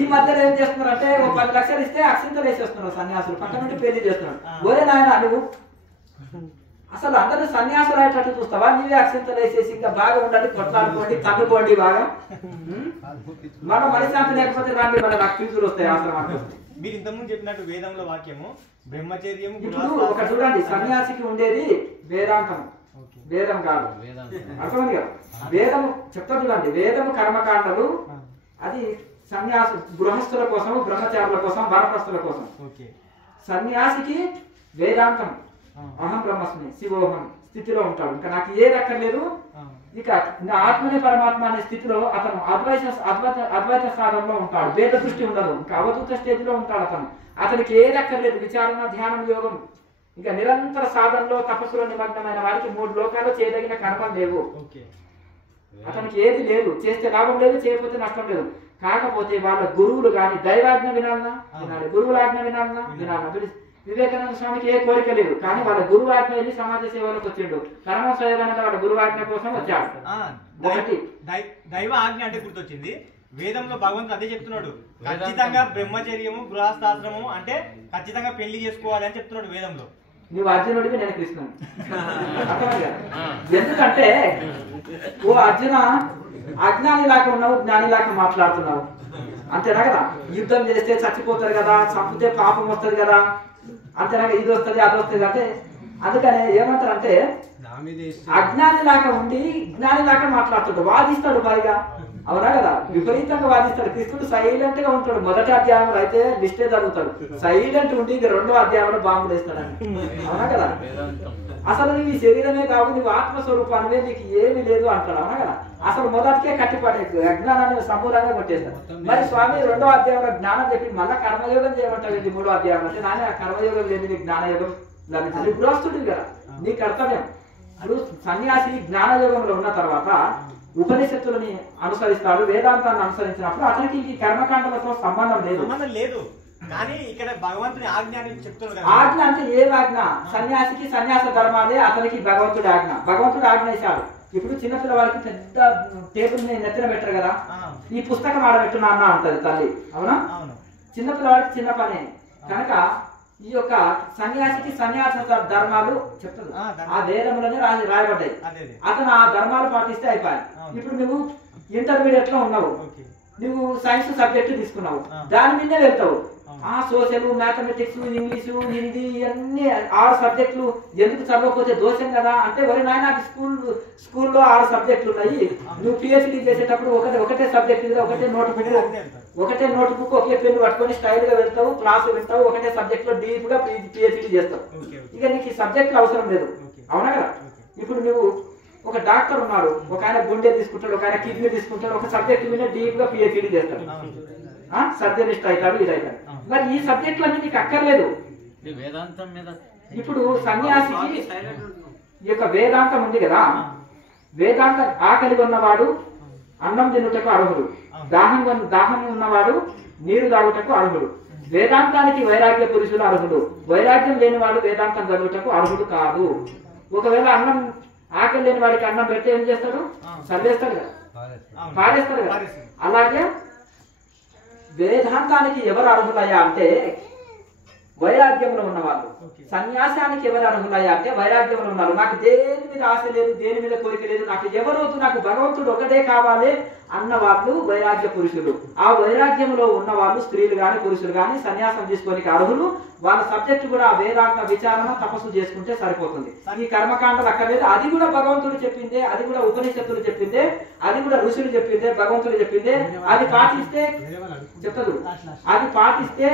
ఈ మధ్యలో ఏం చేస్తున్నారంటే 10 లక్షలు ఇస్తే అక్షింతలు వేసేస్తున్నారు సన్యాసులు, పక్క నుండి పెళ్లి చేస్తున్నారు. ఒరే నాయన, నువ్వు అసలు అందరూ సన్యాసులు అయ్యేటట్టు చూస్తావా? నీవే అక్షింతలు వేసేసి ఇంకా బాగా ఉండండి, కొట్లాడుకోండి, తన్నుకోండి బాగా. మనం మనశ్శాంతి లేకపోతే రాండి, మన నాకు ఫీజులు వస్తాయి ఆశ్రమానికి. మీరు ఇంతకుముందు చెప్పినట్టు వేదంలో వాక్యము బ్రహ్మచర్యం. ఇప్పుడు ఒక చూడండి, సన్యాసికి ఉండేది వేదాంతం, వేదం కాదు. అర్థమైంది కదా? వేదము చెప్తా చూడండి, వేదము కర్మకాండలు అది సన్యాస గృహస్థుల కోసం, బ్రహ్మచారుల కోసం, వనప్రస్థుల కోసం. సన్యాసికి వేదాంతం అహం బ్రహ్మస్మి శివోహం స్థితిలో ఉంటాడు. ఇంకా నాకు ఏది అక్కర్లేదు, ఇక ఆత్మనే పరమాత్మ అనే స్థితిలో అతను అద్వైత సాధనలో ఉంటాడు. భేద దృష్టి ఉండదు, ఇంకా అవధూత స్టేజ్ లో ఉంటాడు. అతనికి ఏది అక్కర్లేదు, విచారణ, ధ్యానం, యోగం, ఇంకా నిరంతర సాధనలో తపస్సులో నిమగ్నమైన వారికి 3 లోకాల్లో చేయదగిన కర్మలు లేవు. అతనికి ఏది లేదు, చేస్తే లాభం లేదు, చేయకపోతే నష్టం లేదు. కాకపోతే వాళ్ళ గురువులు కానీ దైవాజ్ఞ వినాలన్నా వినాలి, గురువుల ఆజ్ఞ వినాలన్నా వినాలన్నా. వివేకానంద స్వామికి ఏ కోరిక లేదు, కానీ వాళ్ళ గురువు ఆజ్ఞ వెళ్ళి సమాజ సేవలోకి వచ్చిండు. పరమహంస యోగానంద వాళ్ళ గురువు ఆజ్ఞ కోసం వచ్చాడు. దైవ ఆజ్ఞ అంటే గుర్తొచ్చింది, వేదంలో భగవంతుడు అదే చెప్తున్నాడు, ఖచ్చితంగా బ్రహ్మచర్యము గృహస్థాశ్రమము అంటే ఖచ్చితంగా పెళ్లి చేసుకోవాలి అని చెప్తున్నాడు వేదంలో. నువ్వు అర్జునుడివి, నేను కృష్ణుడు. ఎందుకంటే ఓ అర్జున, అజ్ఞానిలాగా ఉన్నావు, జ్ఞానిలాగా మాట్లాడుతున్నావు, అంతేనా కదా? యుద్ధం చేస్తే చచ్చిపోతారు కదా, చంపితే పాపం వస్తుంది కదా, అంతేనా? ఇది వస్తుంది అది వస్తుంది అంటే అందుకనే ఏమంటారంటే అజ్ఞానిలాగా ఉండి జ్ఞానిలాగా మాట్లాడుతాడు, వాదిస్తాడు పైగా, అవునా కదా? విపరీతంగా వాదిస్తాడు. కృష్ణుడు సైలెంట్ గా ఉంటాడు. మొదటి అధ్యాయంలో అయితే నిష్టే జరుగుతాడు, సైలెంట్ ఉండి ఇక 2వ అధ్యాయంలో బాంబులు వేస్తాడని, అవునా కదా? అసలు నీ శరీరమే కావు, నువ్వు ఆత్మస్వరూపానివే, నీకు ఏమీ లేదు అంటాడు, అవునా కదా? అసలు మొదటికే కట్టిపడే అజ్ఞానాన్ని సమూలంగా కొట్టేస్తాడు. మరి స్వామి 2వ అధ్యాయంలో జ్ఞానం చెప్పి మళ్ళీ కర్మయోగం చేయమంటాడు. 3వ అధ్యాయం అంటే నానే ఆ కర్మయోగం లేదు, నీకు జ్ఞానయోగం లభించాలి. గృహస్థుడివి కదా, నీ కర్తవ్యం. ఇప్పుడు సన్యాసి జ్ఞానయోగంలో ఉన్న తర్వాత ఉపనిషత్తులని అనుసరిస్తాడు, వేదాంతాన్ని అనుసరించినప్పుడు అతనికి ఈ కర్మకాండలతో సంబంధం లేదు. కానీ ఇక్కడ భగవంతుని ఆజ్ఞ అని చెప్తున్నాడు. ఆజ్ఞ అంటే ఏ ఆజ్ఞ? సన్యాసికి సన్యాస ధర్మాలే అతనికి భగవంతుడి ఆజ్ఞ. భగవంతుడు ఆజ్ఞేశాడు. ఇప్పుడు చిన్నపిల్లవాడికి పెద్ద టేబుల్ నెత్తిన పెట్టరు కదా, ఈ పుస్తకం ఆడబెట్టు నాన్న అంటది తల్లి, అవునా? చిన్నపిల్లవాడికి చిన్న పనే కనుక ఈ యొక్క సన్యాసికి సన్యాస ధర్మాలు చెప్తుంది, ఆ వేదములనే రాయబడ్డాయి. అతను ఆ ధర్మాలు పాటిస్తే అయిపోయాయి. ఇప్పుడు నువ్వు ఇంటర్మీడియట్ లో ఉన్నావు, నువ్వు సైన్స్ సబ్జెక్ట్ తీసుకున్నావు, దాని మీదే వెళ్తావు. ఆ సోషల్, మ్యాథమెటిక్స్, ఇంగ్లీషు, హిందీ ఇవన్నీ 6 సబ్జెక్టులు ఎందుకు చదవకపోతే దోషం కదా అంటే, వరి నాయన స్కూల్లో 6 సబ్జెక్టులు ఉన్నాయి, నువ్వు పిహెచ్డీ చేసేటప్పుడు ఒకటే సబ్జెక్ట్ మీద ఒకటే నోట్బుక్ ఒకే పెన్ను పట్టుకొని స్టైల్ గా వెళ్తావు, క్లాసు వింటావు, ఒకటే సబ్జెక్ట్ లో డీప్ గా పిహెచ్డీ చేస్తావు. ఇక నీకు ఈ సబ్జెక్టులు అవసరం లేదు, అవునా కదా? ఇప్పుడు నువ్వు ఒక డాక్టర్ ఉన్నాడు, ఒక ఆయన గుండె తీసుకుంటాడు, ఒక ఆయన కిడ్నీ తీసుకుంటాడు, ఒక సబ్జెక్ట్ మీద డీప్ గా పిహెచ్డీ చేస్తాడు, సర్జనిస్ట్ అవుతాడు, ఇది అవుతాడు. మరి ఈ సబ్జెక్టులన్నీ నీకు అక్కర్లేదు. వేదాంతం మీద ఇప్పుడు సన్యాసికి ఈ యొక్క వేదాంతం ఉంది కదా, వేదాంత ఆకలి ఉన్నవాడు అన్నం తినుటకు అర్హుడు, దాహం ఉన్నవాడు నీరు తాగుటకు అర్హుడు. వేదాంతానికి వైరాగ్య పురుషులు అర్హుడు, వైరాగ్యం లేనివాడు వేదాంతం చదువుటకు అర్హుడు కాదు. ఒకవేళ ఆకలి లేని వాడికి అన్నం పెడితే ఏం చేస్తాడు? చల్లేస్తాడు కదా, పారేస్తాడు కదా. అలాగే వేదాంతానికి ఎవరు అర్హులయ్యా అంటే వైరాగ్యంలో ఉన్నవాళ్ళు. సన్యాసానికి ఎవరు అర్హులయ్యా అంటే వైరాగ్యంలో ఉన్నారు. నాకు దేని మీద ఆశ లేదు, దేని మీద కోరిక లేదు, నాకు ఎవరొద్దు, నాకు భగవంతుడు ఒకటే కావాలి అన్న వాళ్ళు వైరాగ్య పురుషులు. ఆ వైరాగ్యంలో ఉన్న వాళ్ళు స్త్రీలు గాని పురుషులు గాని సన్యాసం తీసుకోనికి అర్హులు. వాళ్ళ సబ్జెక్టు కూడా వేదాంత విచారణ తపస్సు చేసుకుంటే సరిపోతుంది. ఈ కర్మకాండలు అక్కర్లేదు. అది కూడా భగవంతుడు చెప్పిందే, అది కూడా ఉపనిషత్తులు చెప్పిందే, అది కూడా ఋషులు చెప్పిందే, భగవంతుడు చెప్పిందే. అది పాటిస్తే చెప్పదు, అది పాటిస్తే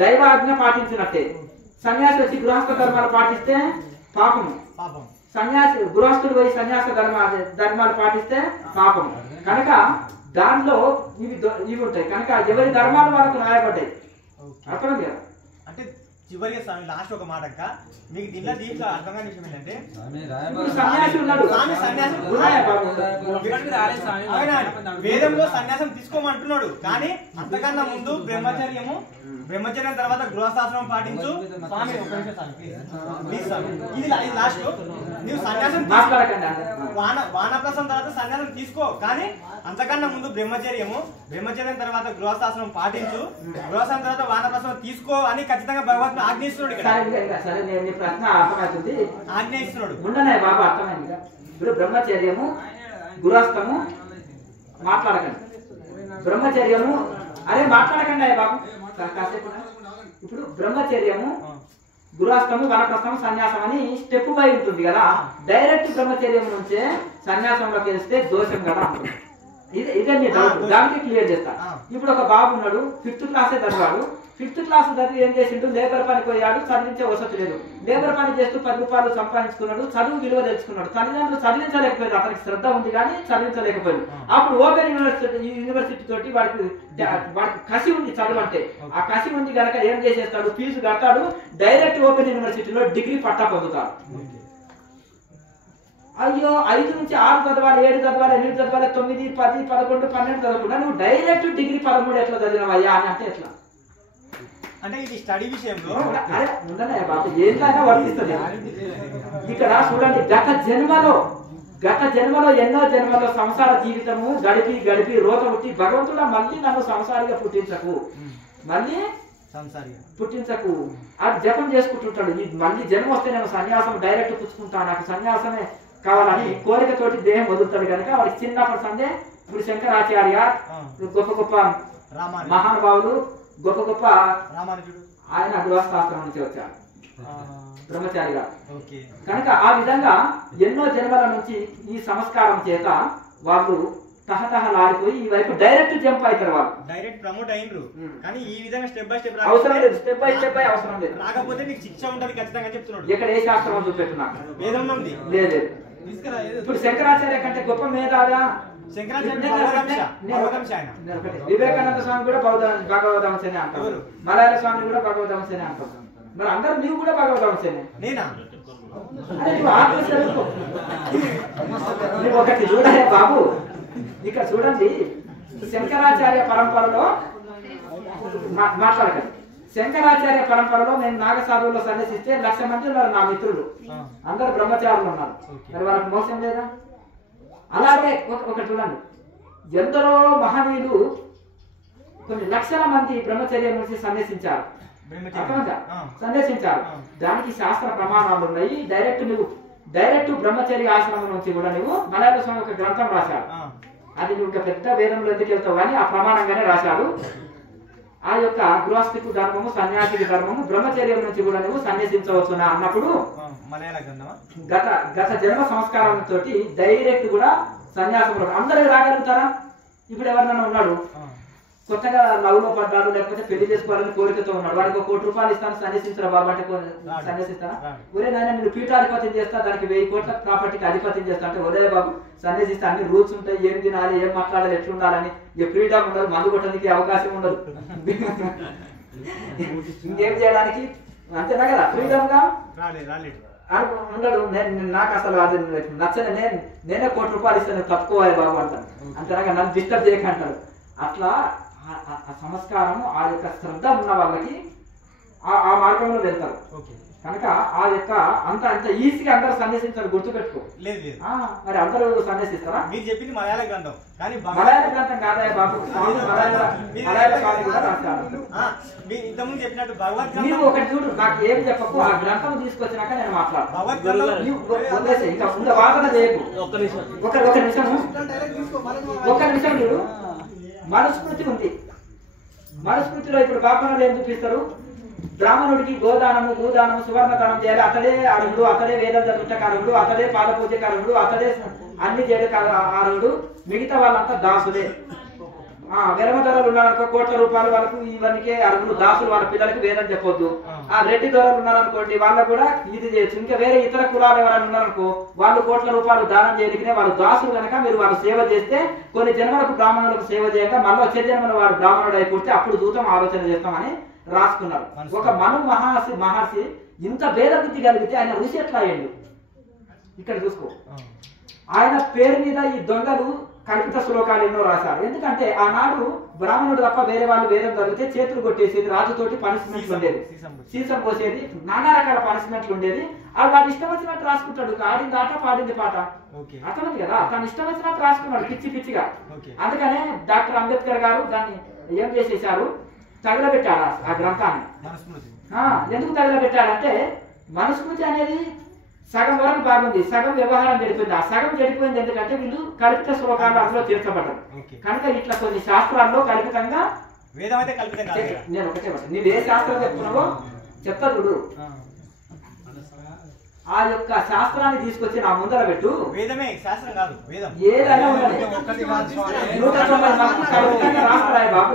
దైవాజ్ఞ పాటించినట్టే. సన్యాసి వచ్చి గృహస్థ ధర్మాలు పాటిస్తే పాపము, సన్యాసి గృహస్థుడు పోయి సన్యాస ధర్మాలు పాటిస్తే పాపం. కనుక దానిలో ఇవి ఉంటాయి. కనుక ఎవరి ధర్మాలు వాళ్ళకు రాయబడ్డాయి. అర్థం కదా? అంటే చివరిగా లాస్ట్ ఒక మాట అక్క, మీకు దీంట్లో అర్థమైన విషయం ఏంటంటే సన్యాసి ఉన్నాడు, వేదంలో సన్యాసం తీసుకోమంటున్నాడు, కానీ అంతకన్నా ముందు బ్రహ్మచర్యం తర్వాత గృహస్థాశ్రమం పాటించు. స్వామి ఇది లాస్ట్, నువ్వు సన్యాసం వానప్రస్థం తర్వాత సన్యాసం తీసుకో, కానీ అంతకన్నా ముందు బ్రహ్మచర్యం తర్వాత గృహస్థాశ్రమం పాటించు, గృహస్థాశ్రమం తర్వాత వానప్రస్థం తీసుకో అని ఖచ్చితంగా భగవంతుడు ఆజ్ఞయిస్తున్నాడు. ఆజ్ఞయిస్తున్నాడు. ఉండనే బాబా, అర్థమైంది. ఇప్పుడు బ్రహ్మచర్యము గృహస్థము మాట్లాడకండి, బ్రహ్మచర్యము అరే మాట్లాడకండి బాబు కాసేపు. ఇప్పుడు బ్రహ్మచర్యము గృహస్థము వనప్రస్థము సన్యాసం అని స్టెప్ బై ఉంటుంది కదా. డైరెక్ట్ బ్రహ్మచర్యం నుంచే సన్యాసంలోకి వెళ్తే దోషం కదా అంటుంది. ఇదే నీ డౌట్, దానికి క్లియర్ చేస్తా. ఇప్పుడు ఒక బాబు ఉన్నాడు, 5th క్లాసే చదివాడు. 5th క్లాస్ చదివి ఏం చేసిండు, లేబర్ పనికి పోయాడు, చదివించే వసతి లేదు. లేబర్ పని చేస్తూ 10 రూపాయలు సంపాదించుకున్నాడు, చదువు విలువ తెలుసుకున్నాడు. తల్లిదండ్రులు చదివించలేకపోయారు, అతనికి శ్రద్ధ ఉంది కానీ చదివించలేకపోయారు. అప్పుడు ఓపెన్ యూనివర్సిటీ తోటి వాడికి కసి ఉంది చదువు అంటే. ఆ కసి ఉంది కనుక ఏం చేసేస్తాడు, ఫీజు కడతాడు, డైరెక్ట్ ఓపెన్ యూనివర్సిటీలో డిగ్రీ పట్టా పొందుతాడు. అయ్యో 5 నుంచి 6 చదవాలి, 7 చదవాలి, 8 చదవాలి, 9, 10, 11, 12 చదవకుండా నువ్వు డైరెక్ట్ డిగ్రీ 13 ఎట్లా చదివినవయ్యా అని అంటే ఎట్లా? అంటే ఇది స్టడీ విషయంలో అరే ఉండనే బాబు, ఏంటైనా వర్తిస్తుంది. ఇక్కడ చూడండి, గత జన్మలో ఎన్నో జన్మలో సంసార జీవితము గడిపి రోత పుట్టి భగవంతుడా మళ్ళీ నన్ను సంసారిగా పుట్టించకు, మళ్ళీ పుట్టించకు అది జపం చేసుకుంటుంటాడు. మళ్ళీ జన్మ వస్తే నేను సన్యాసం డైరెక్ట్ పుచ్చుకుంటాను, నాకు సన్యాసమే కావాలని కోరికతోటి దేహం వదులుతాడు కనుక వాడికి చిన్నప్పటి సందే ఇప్పుడు శంకరాచార్య గొప్ప గొప్ప మహానుభావులు, గొప్ప గొప్ప ఆయన గృహస్థాశ్రమం నుంచి వచ్చారు బ్రహ్మచారిగా. కనుక ఆ విధంగా ఎన్నో జన్మల నుంచి ఈ సంస్కారం చేత వాళ్ళు తహతహలాడిపోయి ఈ వైపు డైరెక్ట్ జంప్ అవుతారు. వాళ్ళు డైరెక్ట్ ప్రమోట్ అయ్యిండ్రు. కానీ ఈ విధంగా స్టెప్ బై స్టెప్ అవసరం లేదు, స్టెప్ బై స్టెప్ అవసరం లేదు. రాకపోతే మీకు శిక్ష ఉంటది ఖచ్చితంగా చెప్తున్నాడు. ఇక్కడ ఏ శాస్త్రం చూపెట్టున్నా లేదు. ఇప్పుడు శంకరాచార్య కంటే గొప్ప మేధాగా వివేకానంద స్వామి కూడా భగవద్గీతనే అంటారు, మలయాళ స్వామి కూడా భగవద్గీతనే అంటారు. మరి అందరూ నీవు కూడా భగవద్గీతనే. నువ్వు ఒకటి చూడాలి బాబు, ఇక్కడ చూడండి, శంకరాచార్య పరంపరలో మాట్లాడకండి. శంకరాచార్య పరంపరలో నేను నాగసాధువులో సన్యసిస్తే 1,00,000 మంది ఉన్నారు నా మిత్రులు, అందరు బ్రహ్మచారులు ఉన్నారు. మరి వాళ్ళకి మోసం లేదా? అలాగే ఒకటి చూడండి, ఎందరో మహనీయులు కొన్ని లక్షల మంది బ్రహ్మచర్యం నుంచి సన్యసించారు. దానికి శాస్త్ర ప్రమాణాలు ఉన్నాయి. డైరెక్ట్ బ్రహ్మచర్య ఆశ్రమం నుంచి కూడా నువ్వు మలయాళ స్వామి ఒక గ్రంథం రాశాడు. అది నువ్వు ఒక పెద్ద వేదంలో ఎందుకు వెళ్తావు కానీ ఆ ప్రమాణంగానే రాశాడు. ఆ యొక్క గృహస్థికు ధర్మము, సన్యాసికి ధర్మము, బ్రహ్మచర్యం నుంచి కూడా నువ్వు సన్యసించవచ్చు అన్నప్పుడు గత జన్మ సంస్కారంతో డైరెక్ట్ కూడా సన్యాసం అందరూ రాగలుగుతారా? ఇప్పుడు ఎవరినైనా ఉన్నాడు కొత్తగా లవ్ లో పడ్డాడు, లేకపోతే పెళ్లి చేసుకోవాలని కోరికతో ఉన్నాడు, వాడికి 1 కోటి రూపాయలు ఇస్తాను సన్యసించరా బాబు అంటే సన్యసిస్తారా? ఒరే నాయన నేను పీఠాధిపత్యం చేస్తా, దానికి 1000 కోట్ల ప్రాపర్టీకి అధిపత్యం చేస్తా అంటే ఒరే బాబు సన్యసిస్తా, అన్ని రూల్స్ ఉంటాయి, ఏం తినాలి, ఏం మాట్లాడాలి, ఎట్లుండాలని, ఫ్రీడమ్ ఉండదు, మందు కొట్టడానికి అవకాశం ఉండదు, ఇంకేం చేయడానికి అంతేనా కదా, ఫ్రీడమ్ గా ఉండడు. నాకు అసలు అది నచ్చని నేనే 1 కోటి రూపాయలు ఇస్తాను తప్పుకోవాలి బాబు అంటాను, అంతేనా నన్ను డిస్టర్బ్ చేయకంటాడు. అట్లా ఆ సంస్కారము, ఆ యొక్క శ్రద్ధ ఉన్న వాళ్ళకి ఆ మార్గంలో వెళ్తారు. కనుక ఆ యొక్క అంత ఈజీగా అందరూ సన్యసించారు, గుర్తుపెట్టుకో. మరి అందరూ సన్యసిస్తారా? మీరు చెప్పింది మలయాళ గ్రంథం, కానీ మలయాళ గ్రంథం కాదా బాబు, మలయాళ స్వామి కూడా రాశారు. నీవు ఒకటి చూడు, నాకు ఏం చెప్పకు, ఆ గ్రంథం తీసుకొచ్చినాక నేను మాట్లాడతాను. ఇంకా ముందు వాదన చేయకు. ఒక నిమిషం చూడు. మనుస్మృతి ఉంది. మనుస్మృతిలో ఇప్పుడు బ్రాహ్మణులు ఏం చూపిస్తారు, బ్రాహ్మణుడికి గోదానము, భూదానము, సువర్ణదానం చేయాలి, అతడే అర్హుడు, అతడే వేద చదువుటకు అర్హుడు, అతడే పాద పూజకు అర్హుడు, అతడే అన్ని చేయడానికి అర్హుడు, మిగతా వాళ్ళంతా దాసులే. వెరమ ధరలు ఉన్నారనుకో 1 కోట్ల రూపాయలు వాళ్ళకు ఇవన్నీ అర్హులు, దాసులు, వాళ్ళ పిల్లలకి వేదం చెప్పొద్దు. రెడ్డి ధరలు ఉన్నారనుకోండి వాళ్ళకు కూడా ఇది చేయొచ్చు. ఇంకా వేరే ఇతర కులాలు ఎవరైనా ఉన్నారనుకో వాళ్ళు 1 కోట్ల రూపాయలు దానం చేయడానికి వాళ్ళు దాసులు కనుక మీరు వాళ్ళు సేవ చేస్తే కొన్ని జన్మలకు బ్రాహ్మణులకు సేవ చేయక మళ్ళీ వచ్చే జన్మలో వాడు బ్రాహ్మణుడు అయిపోతే అప్పుడు దూతం ఆలోచన చేస్తామని రాసుకున్నారు. ఒక మను మహర్షి ఇంత భేద బుద్ధి కలిగితే ఆయన ఋషి ఎట్లా అయ్యిండు? ఇక్కడ చూసుకో, ఆయన పేరు మీద ఈ దొంగలు కల్పిత శ్లోకాలు ఎన్నో రాశారు. ఎందుకంటే ఆనాడు బ్రాహ్మణుడు తప్ప వేరే వాళ్ళు వేదం చదివితే చేతులు కొట్టేసేది, రాజుతోటి పనిష్మెంట్లు ఉండేది, సీసం పోసేది, నానా రకాల పనిష్మెంట్లు ఉండేది. అది వాడు ఇష్టం వచ్చినట్టు రాసుకుంటాడు, ఆడింది ఆట పాడింది పాట, అర్థమైంది కదా, తను ఇష్టం వచ్చినట్టు రాసుకున్నాడు పిచ్చిగా. అందుకనే డాక్టర్ అంబేద్కర్ గారు దాన్ని ఏం చేసేసారు, తగలబెట్టాడు ఆ గ్రంథాన్ని. ఎందుకు తగలబెట్టాడంటే మనుస్మృతి అనేది సగం వరకు బాగుంది, సగం వ్యవహారం చెడిపోయింది. ఆ సగం చెడిపోయింది ఎందుకంటే వీళ్ళు కల్పిత శ్లోకాలు అందులో చేర్చబడ్డారు కనుక ఇట్లా కొన్ని శాస్త్రాల్లో కల్పితంగా నేను ఒకటే నీవు ఏ శాస్త్రం చెప్తున్నావో చెప్తా చూడు. ఆ యొక్క శాస్త్రాన్ని తీసుకొచ్చి నా ముందర పెట్టు. వేదమే శాస్త్రం కాదు, వేదం ఏదైనా ఉండాలి. 190 మంది ఖచ్చితంగా రాస్తాయి బాబు.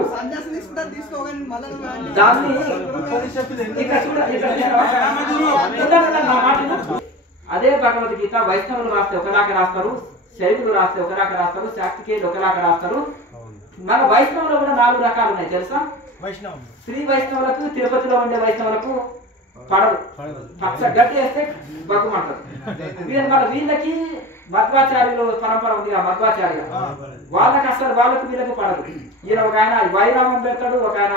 దాన్ని ఇక్కడ చూడ, ఇక్కడ నా మాట విను. అదే భగవద్గీత వైష్ణవులు రాస్తే ఒకలాగా రాస్తారు, శైవులు రాస్తే ఒకలాగా రాస్తారు, శాక్తికేయులు ఒకలాగా రాస్తారు. మన వైష్ణవులు కూడా 4 రకాలు ఉన్నాయి తెలుసా? వైష్ణవం శ్రీ వైష్ణవులకు, తిరుపతిలో ఉండే వైష్ణవులకు పడదు. పచ్చ గడ్డి వేస్తే బగ్గుమంటారు. వీళ్ళకి మధ్వాచార్యులు పరంపర ఉంది, ఆ మధ్వాచార్య వాళ్ళకి అసలు వాళ్ళకు వీళ్ళకు పడదు. ఈయన ఒక ఆయన వైనామం పెడతాడు, ఒక ఆయన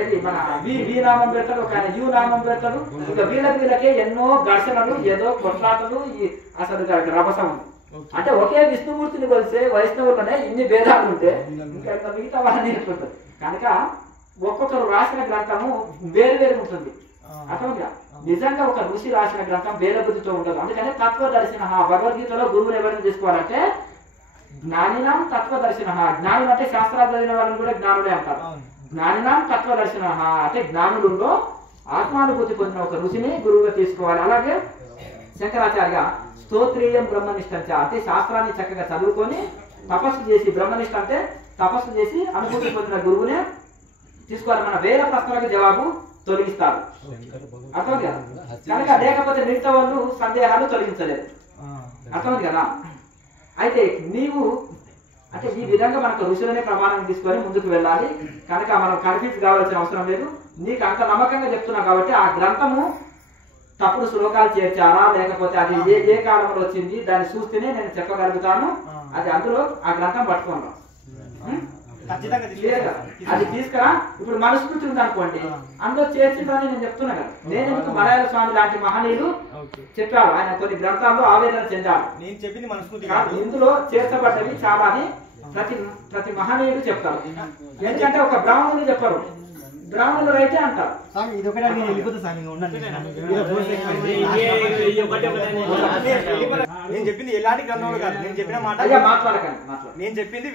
ఏది మన వి నామం పెడతాడు, ఒక ఆయన యు నామం పెడతాడు. ఇంకా వీళ్ళకే ఎన్నో ఘర్షణలు, ఏదో కొట్లాటలు, అసలు రభసం ఉంది. అంటే ఒకే విష్ణుమూర్తిని కొలిసే వైష్ణవులనే ఇన్ని భేదాలు ఉంటే ఇంకా మిగతా వాళ్ళని ఎట్లుంటుంది. కనుక ఒక్కొక్కరు రాసిన గ్రంథము వేరు వేరు ఉంటుంది. అర్థంగా నిజంగా ఒక ఋషి రాసిన గ్రంథం వేరే బుద్ధితో ఉండదు. అందుకనే తత్వదర్శన భగవద్గీతలో గురువులు ఎవరిని తీసుకోవాలంటే జ్ఞానినాం తత్వదర్శన. జ్ఞానులు అంటే శాస్త్రాలు చదివిన వాళ్ళని కూడా జ్ఞానులే అంటారు. జ్ఞానినాం తత్వదర్శన అంటే జ్ఞానులలో ఆత్మానుభూతి పొందిన ఒక ఋషిని గురువుగా తీసుకోవాలి. అలాగే శంకరాచార్య స్తోత్రీయం బ్రహ్మనిష్ఠంచ అంటే శాస్త్రాన్ని చక్కగా చదువుకొని తపస్సు చేసి, బ్రహ్మనిష్ఠ అంటే తపస్సు చేసి అనుభూతి పొందిన గురువునే తీసుకోవాలి. మన వేల ప్రశ్నలకు జవాబు తొలగిస్తారు. అర్థం కదా? కనుక లేకపోతే మిగతా వాళ్ళు సందేహాలు తొలగించలేదు. అర్థం కదా? అయితే నీవు అంటే ఈ విధంగా మనకు ఋషులనే ప్రమాణం తీసుకొని ముందుకు వెళ్ళాలి. కనుక మనం కన్ఫ్యూజ్ కావాల్సిన అవసరం లేదు. నీకు అంత నమ్మకంగా చెప్తున్నా కాబట్టి ఆ గ్రంథము తప్పుడు శ్లోకాలు చేర్చారా లేకపోతే అది ఏ కాలంలో వచ్చింది దాన్ని చూస్తేనే నేను చెప్పగలుగుతాను. అది అందులో ఆ గ్రంథం పట్టుకున్నాం. అది తీసుకురా. ఇప్పుడు మనుస్మృతి ఉంది అనుకోండి, అందులో చేర్చిందని నేను చెప్తున్నా కదా. నేను ఎందుకు మలయాళ స్వామి లాంటి మహనీయులు చెప్పారు, ఆయన కొన్ని గ్రంథాల్లో ఆవేదన చెందారు. నేను చెప్పింది మనుస్మృతి ఇందులో చేర్చబడ్డవి చాలా అని ప్రతి మహనీయుడు చెప్తారు. ఎందుకంటే ఒక బ్రాహ్మణులు చెప్పారు, బ్రాహ్మణులు రైతే అంటారు. నేను చెప్పింది ఎలాంటి గ్రంథంలో కాదు, నేను చెప్పిన మాట మాట్లాడకండి. నేను చెప్పింది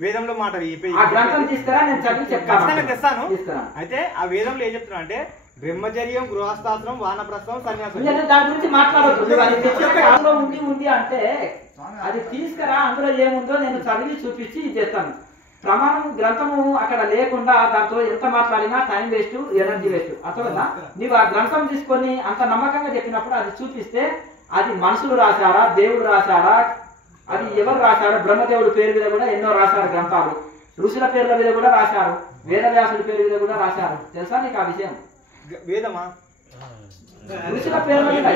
వేదంలో మాట తెస్తాను. అయితే ఆ వేదంలో ఏం చెప్తున్నా అంటే బ్రహ్మచర్యం, గృహస్థాశ్రమం, వానప్రస్థం, సన్యాసం. దాని గురించి మాట్లాడదు. ఉంది అంటే అది తీసుకురా, అందులో ఏముందో నేను చదివి చూపించి చేస్తాను. ప్రమాణం గ్రంథము అక్కడ లేకుండా దాంతో ఎంత మాట్లాడినా టైం వేస్ట్, ఎనర్జీ వేస్ట్. అర్థమవుతుందా? నీవు ఆ గ్రంథం తీసుకొని అంత నమ్మకంగా చెప్పినప్పుడు అది చూపిస్తే అది మనుషులు రాశారా, దేవుడు రాశారా, అది ఎవరు రాశారు? బ్రహ్మదేవుడి పేరు మీద కూడా ఎన్నో రాశారు గ్రంథాలు, ఋషుల పేర్ల మీద కూడా రాశారు, వేదవ్యాసుడి పేరు మీద కూడా రాశారు. తెలుసా నీకు ఆ విషయం? వేదమా ఋషుల పేర్ల మీద,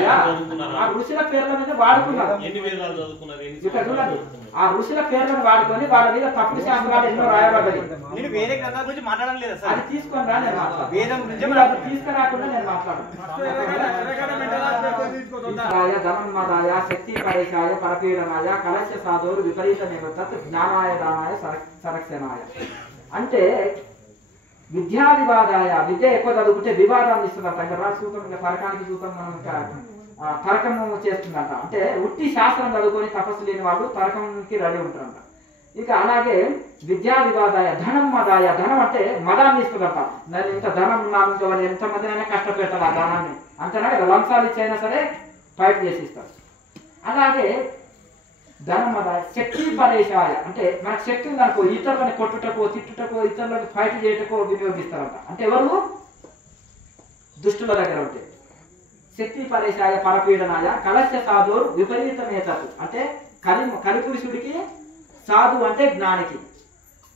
ఆ ఋషుల పేర్ల మీద వాడుకున్నారు. ఇక్కడ చూడండి, ఆ ఋషుల పేర్లను వాడుకొని వాళ్ళ మీద తప్పుడు శాస్త్రాలు ఎన్నో రాయబడ్డాయి. నేను వేరే గ్రంథాల గురించి మాట్లాడడం లేదు సార్. అది తీసుకొని రా, నేను మాట్లాడు. వేదం గురించి తీసుకురాకుండా నేను మాట్లాడు. ధనన్మదాయ శక్తి పరేశాయ పరపీడనాయ కలశ సాధోరు విపరీతమేవ తత్ జ్ఞానాయ దానాయ సంరక్షణాయ. అంటే విద్యా వివాదాయ, విద్య ఎక్కువ చదువుకుంటే వివాదాన్ని ఇస్తుందంట. ఇంకా సూత్రం, ఇంకా తరకానికి సూత్రం మనం ఇంకా తరకము చేస్తుందంట. అంటే ఉట్టి శాస్త్రం చదువుకొని తపస్సు లేని వాళ్ళు తరకంకి రెడీ ఉంటారంట. ఇక అలాగే విద్యా వివాదాయ ధనం మదాయ, ధనం అంటే మదాన్ని ఇస్తుందంట. నేను ఇంత ధనం ఉన్నాను, ఇంకా వాళ్ళు ఎంతమందినైనా కష్టపెడతారు ఆ ధనాన్ని. అంతేనా కదా, లంచాలు ఇచ్చైనా సరే ఫైట్ చేసి ఇస్తారు. అలాగే ధనం మదాయ శక్తి పరేశాయ అంటే మనకు శక్తి ఉందనుకో, ఇతరులను కొట్టుటకో తిట్టుటకో ఇతరులను ఫైట్ చేయటకో వినియోగిస్తారంట. అంటే ఎవరు? దుష్టుల దగ్గర ఉంటే. శక్తి పరేశాయ పరపీడనాయ కలశ సాధోరు విపరీతమేతత్ అంటే కలిపురుషుడికి సాధు అంటే జ్ఞానికి.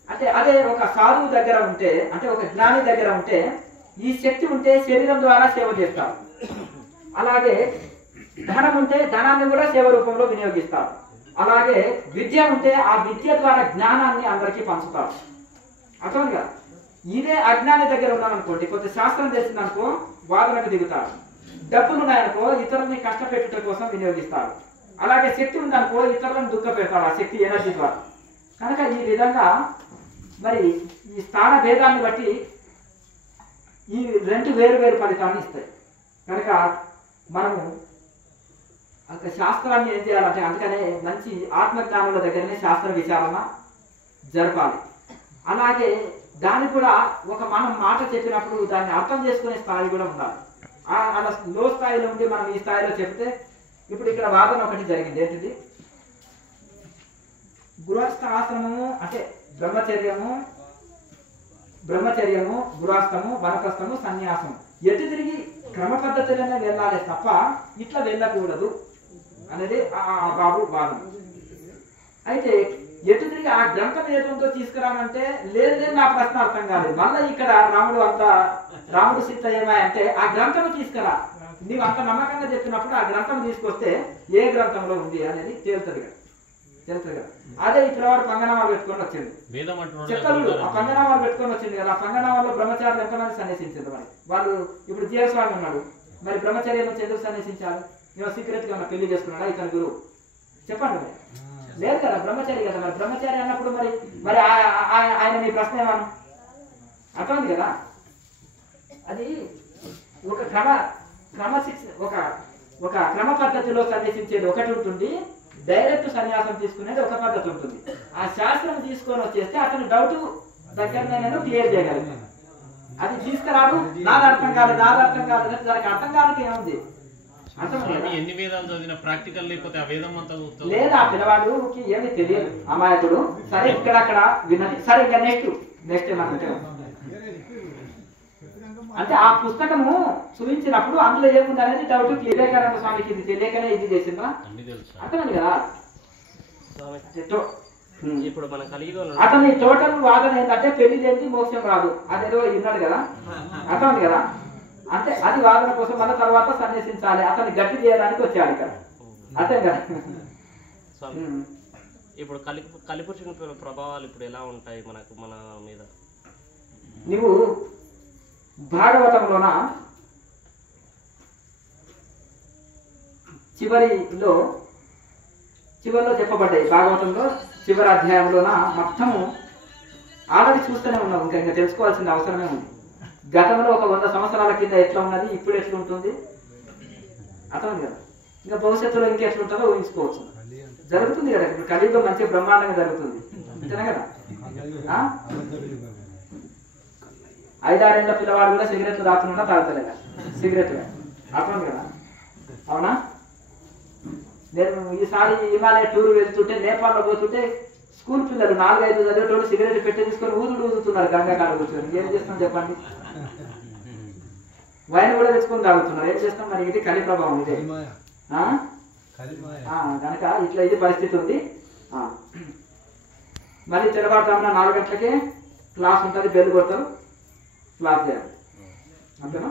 అంటే అదే ఒక సాధువు దగ్గర ఉంటే, అంటే ఒక జ్ఞాని దగ్గర ఉంటే ఈ శక్తి ఉంటే శరీరం ద్వారా సేవ చేస్తారు. అలాగే ధనం ఉంటే ధనాన్ని కూడా సేవ రూపంలో వినియోగిస్తారు. అలాగే విద్య ఉంటే ఆ విద్య ద్వారా జ్ఞానాన్ని అందరికీ పంచుతారు. అర్థం కదా? ఇదే అజ్ఞాని దగ్గర ఉన్నారనుకోండి, కొంత శాస్త్రం తెలిసిందనుకో వాదనకు దిగుతారు. డబ్బులు ఉన్నాయనుకో ఇతరులని కష్టపెట్టుట కోసం వినియోగిస్తారు. అలాగే శక్తి ఉందనుకో ఇతరులను దుఃఖ పెడతారు ఆ శక్తి ఎనర్జీ ద్వారా. కనుక ఈ విధంగా మరి ఈ స్థాన భేదాన్ని బట్టి ఈ రెండు వేరు వేరు ఫలితాన్ని ఇస్తాయి. కనుక మనము శాస్త్రాన్ని ఏం చేయాలంటే, అందుకనే మంచి ఆత్మజ్ఞానుల దగ్గరనే శాస్త్ర విచారణ జరపాలి. అలాగే దాన్ని కూడా ఒక మనం మాట చెప్పినప్పుడు దాన్ని అర్థం చేసుకునే స్థాయి కూడా ఉండాలి. అలా లో స్థాయిలో ఉండి మనం ఈ స్థాయిలో చెప్తే ఇప్పుడు ఇక్కడ వాదన ఒకటి జరిగింది. ఏంటిది? గృహస్థ ఆశ్రమము అంటే బ్రహ్మచర్యము, గృహస్థము, వనప్రస్థము, సన్యాసము ఎటు తిరిగి క్రమ పద్ధతిలోనే వెళ్ళాలి తప్ప ఇట్లా వెళ్ళకూడదు అనేది ఆ బాబు వాదన. అయితే ఎటు తిరిగి ఆ గ్రంథం ఏదో తీసుకురానంటే లేదు నా ప్రశ్న అర్థం కాలేదు. మళ్ళీ ఇక్కడ రాముడు సీత ఏమాయంటే ఆ గ్రంథం తీసుకురా, నీవు అంత నమ్మకంగా చెప్పినప్పుడు ఆ గ్రంథం తీసుకొస్తే ఏ గ్రంథంలో ఉంది అనేది తేలుతుంది కదా. అదే ఈ పిల్లవాడు పంగనామాలు పెట్టుకొని వచ్చింది, చెప్పలు ఆ పంగనామాలు పెట్టుకొని వచ్చింది కదా. ఆ పంగనామాల్లో బ్రహ్మచారులు ఎంతమంది సన్యాసించారు? మరి వాళ్ళు ఇప్పుడు జీవస్వామి ఉన్నాడు, మరి బ్రహ్మచర్యం నుంచి ఎందుకు సన్యాసించాలి? మేము సీక్రెట్ గా పెళ్లి చేసుకున్నాడా ఇతని గురువు? చెప్పండి. మరి లేదు కదా, బ్రహ్మచారి కదా. మరి బ్రహ్మచారి అన్నప్పుడు మరి ఆయన మీ ప్రశ్న ఏమను అర్థమైంది కదా. అది ఒక క్రమ పద్ధతిలో సన్యాసించేది ఒకటి ఉంటుంది, డైరెక్ట్ సన్యాసం తీసుకునేది ఒక పద్ధతి ఉంటుంది. ఆ శాస్త్రం తీసుకొని వచ్చేస్తే అతను డౌట్ దగ్గరనే నేను క్లియర్ చేయగలను. అది తీసుకురాడు, నాది అర్థం కాలేదు దానికి అర్థం కాదు ఏముంది ఎన్ని వేదాలు చదివిన ప్రాక్టికల్ లేకపోతే ఆ వేదం అంతా లేదు. ఆ పిల్లవాడుకి ఏమి తెలియదు, అమాయకుడు. సరే ఇక్కడక్కడ విన్నది. సరే ఇంకా నెక్స్ట్ ఏమంటే అంటే ఆ పుస్తకము చూపించినప్పుడు అందులో ఏముంది అనేది డౌట్. వివేకానంద స్వామికి ఇది తెలియకనే ఇది చేసిందా? అర్థమైంది కదా. ఇప్పుడు మన కలిగి అతని టోటల్ వాదన ఏంటంటే పెళ్లి లేని మోక్షం రాదు అదేదో విన్నాడు కదా. అర్థమైంది కదా. అంటే అది వాదన కోసం మన తర్వాత సన్యసించాలి, అతన్ని గట్టి చేయడానికి వచ్చాడు ఇక్కడ. అర్థం కదా. ఇప్పుడు కలిపురుషుని ప్రభావాలు ఇప్పుడు ఎలా ఉంటాయి మన మీద? నువ్వు భాగవతంలోన చివరిలో చెప్పబడ్డాయి. భాగవతంలో చివరి అధ్యాయంలోన మొత్తము ఆల్రెడీ చూస్తూనే ఉన్నాం, ఇంకా తెలుసుకోవాల్సిన అవసరమే ఉంది. గతంలో ఒక 100 సంవత్సరాల కింద ఎట్లా ఉన్నది, ఇప్పుడు ఎట్లా ఉంటుంది అర్థం కదా. ఇంకా భవిష్యత్తులో ఇంకెట్లుంటుందో ఊహించుకోవచ్చు. జరుగుతుంది కదా, ఇప్పుడు కలియుగం మంచి బ్రహ్మాండంగా జరుగుతుంది అంతేనా కదా. 5-6 ఏళ్ల పిల్లవాడు కూడా సిగరెట్లు తాగుతున్నా తాగుతలేదా సిగరెట్లు? అర్థం కదా. అవునా? నేను ఈసారి హిమాలయ టూర్ వెళ్తుంటే నేపాల్లో పోతుంటే స్కూల్ పిల్లలు 4-5 చదివేటోళ్ళు సిగరెట్ పెట్టి తీసుకొని ఊదుతున్నారు గంగా కాడ కూర్చొని. ఏం చేస్తాం చెప్పండి? వైన్ కూడా తెచ్చుకొని తాగుతున్నారు. ఏం చేస్తాం మరి? ఇది కలి ప్రభావం ఇదే కనుక ఇట్లా ఇది పరిస్థితి ఉంది. మరి తెల్లవారుజామున 4 గంటలకే క్లాస్ ఉంటుంది, బెల్ కొడతారు, క్లాస్ చేయాలి అంతేనా?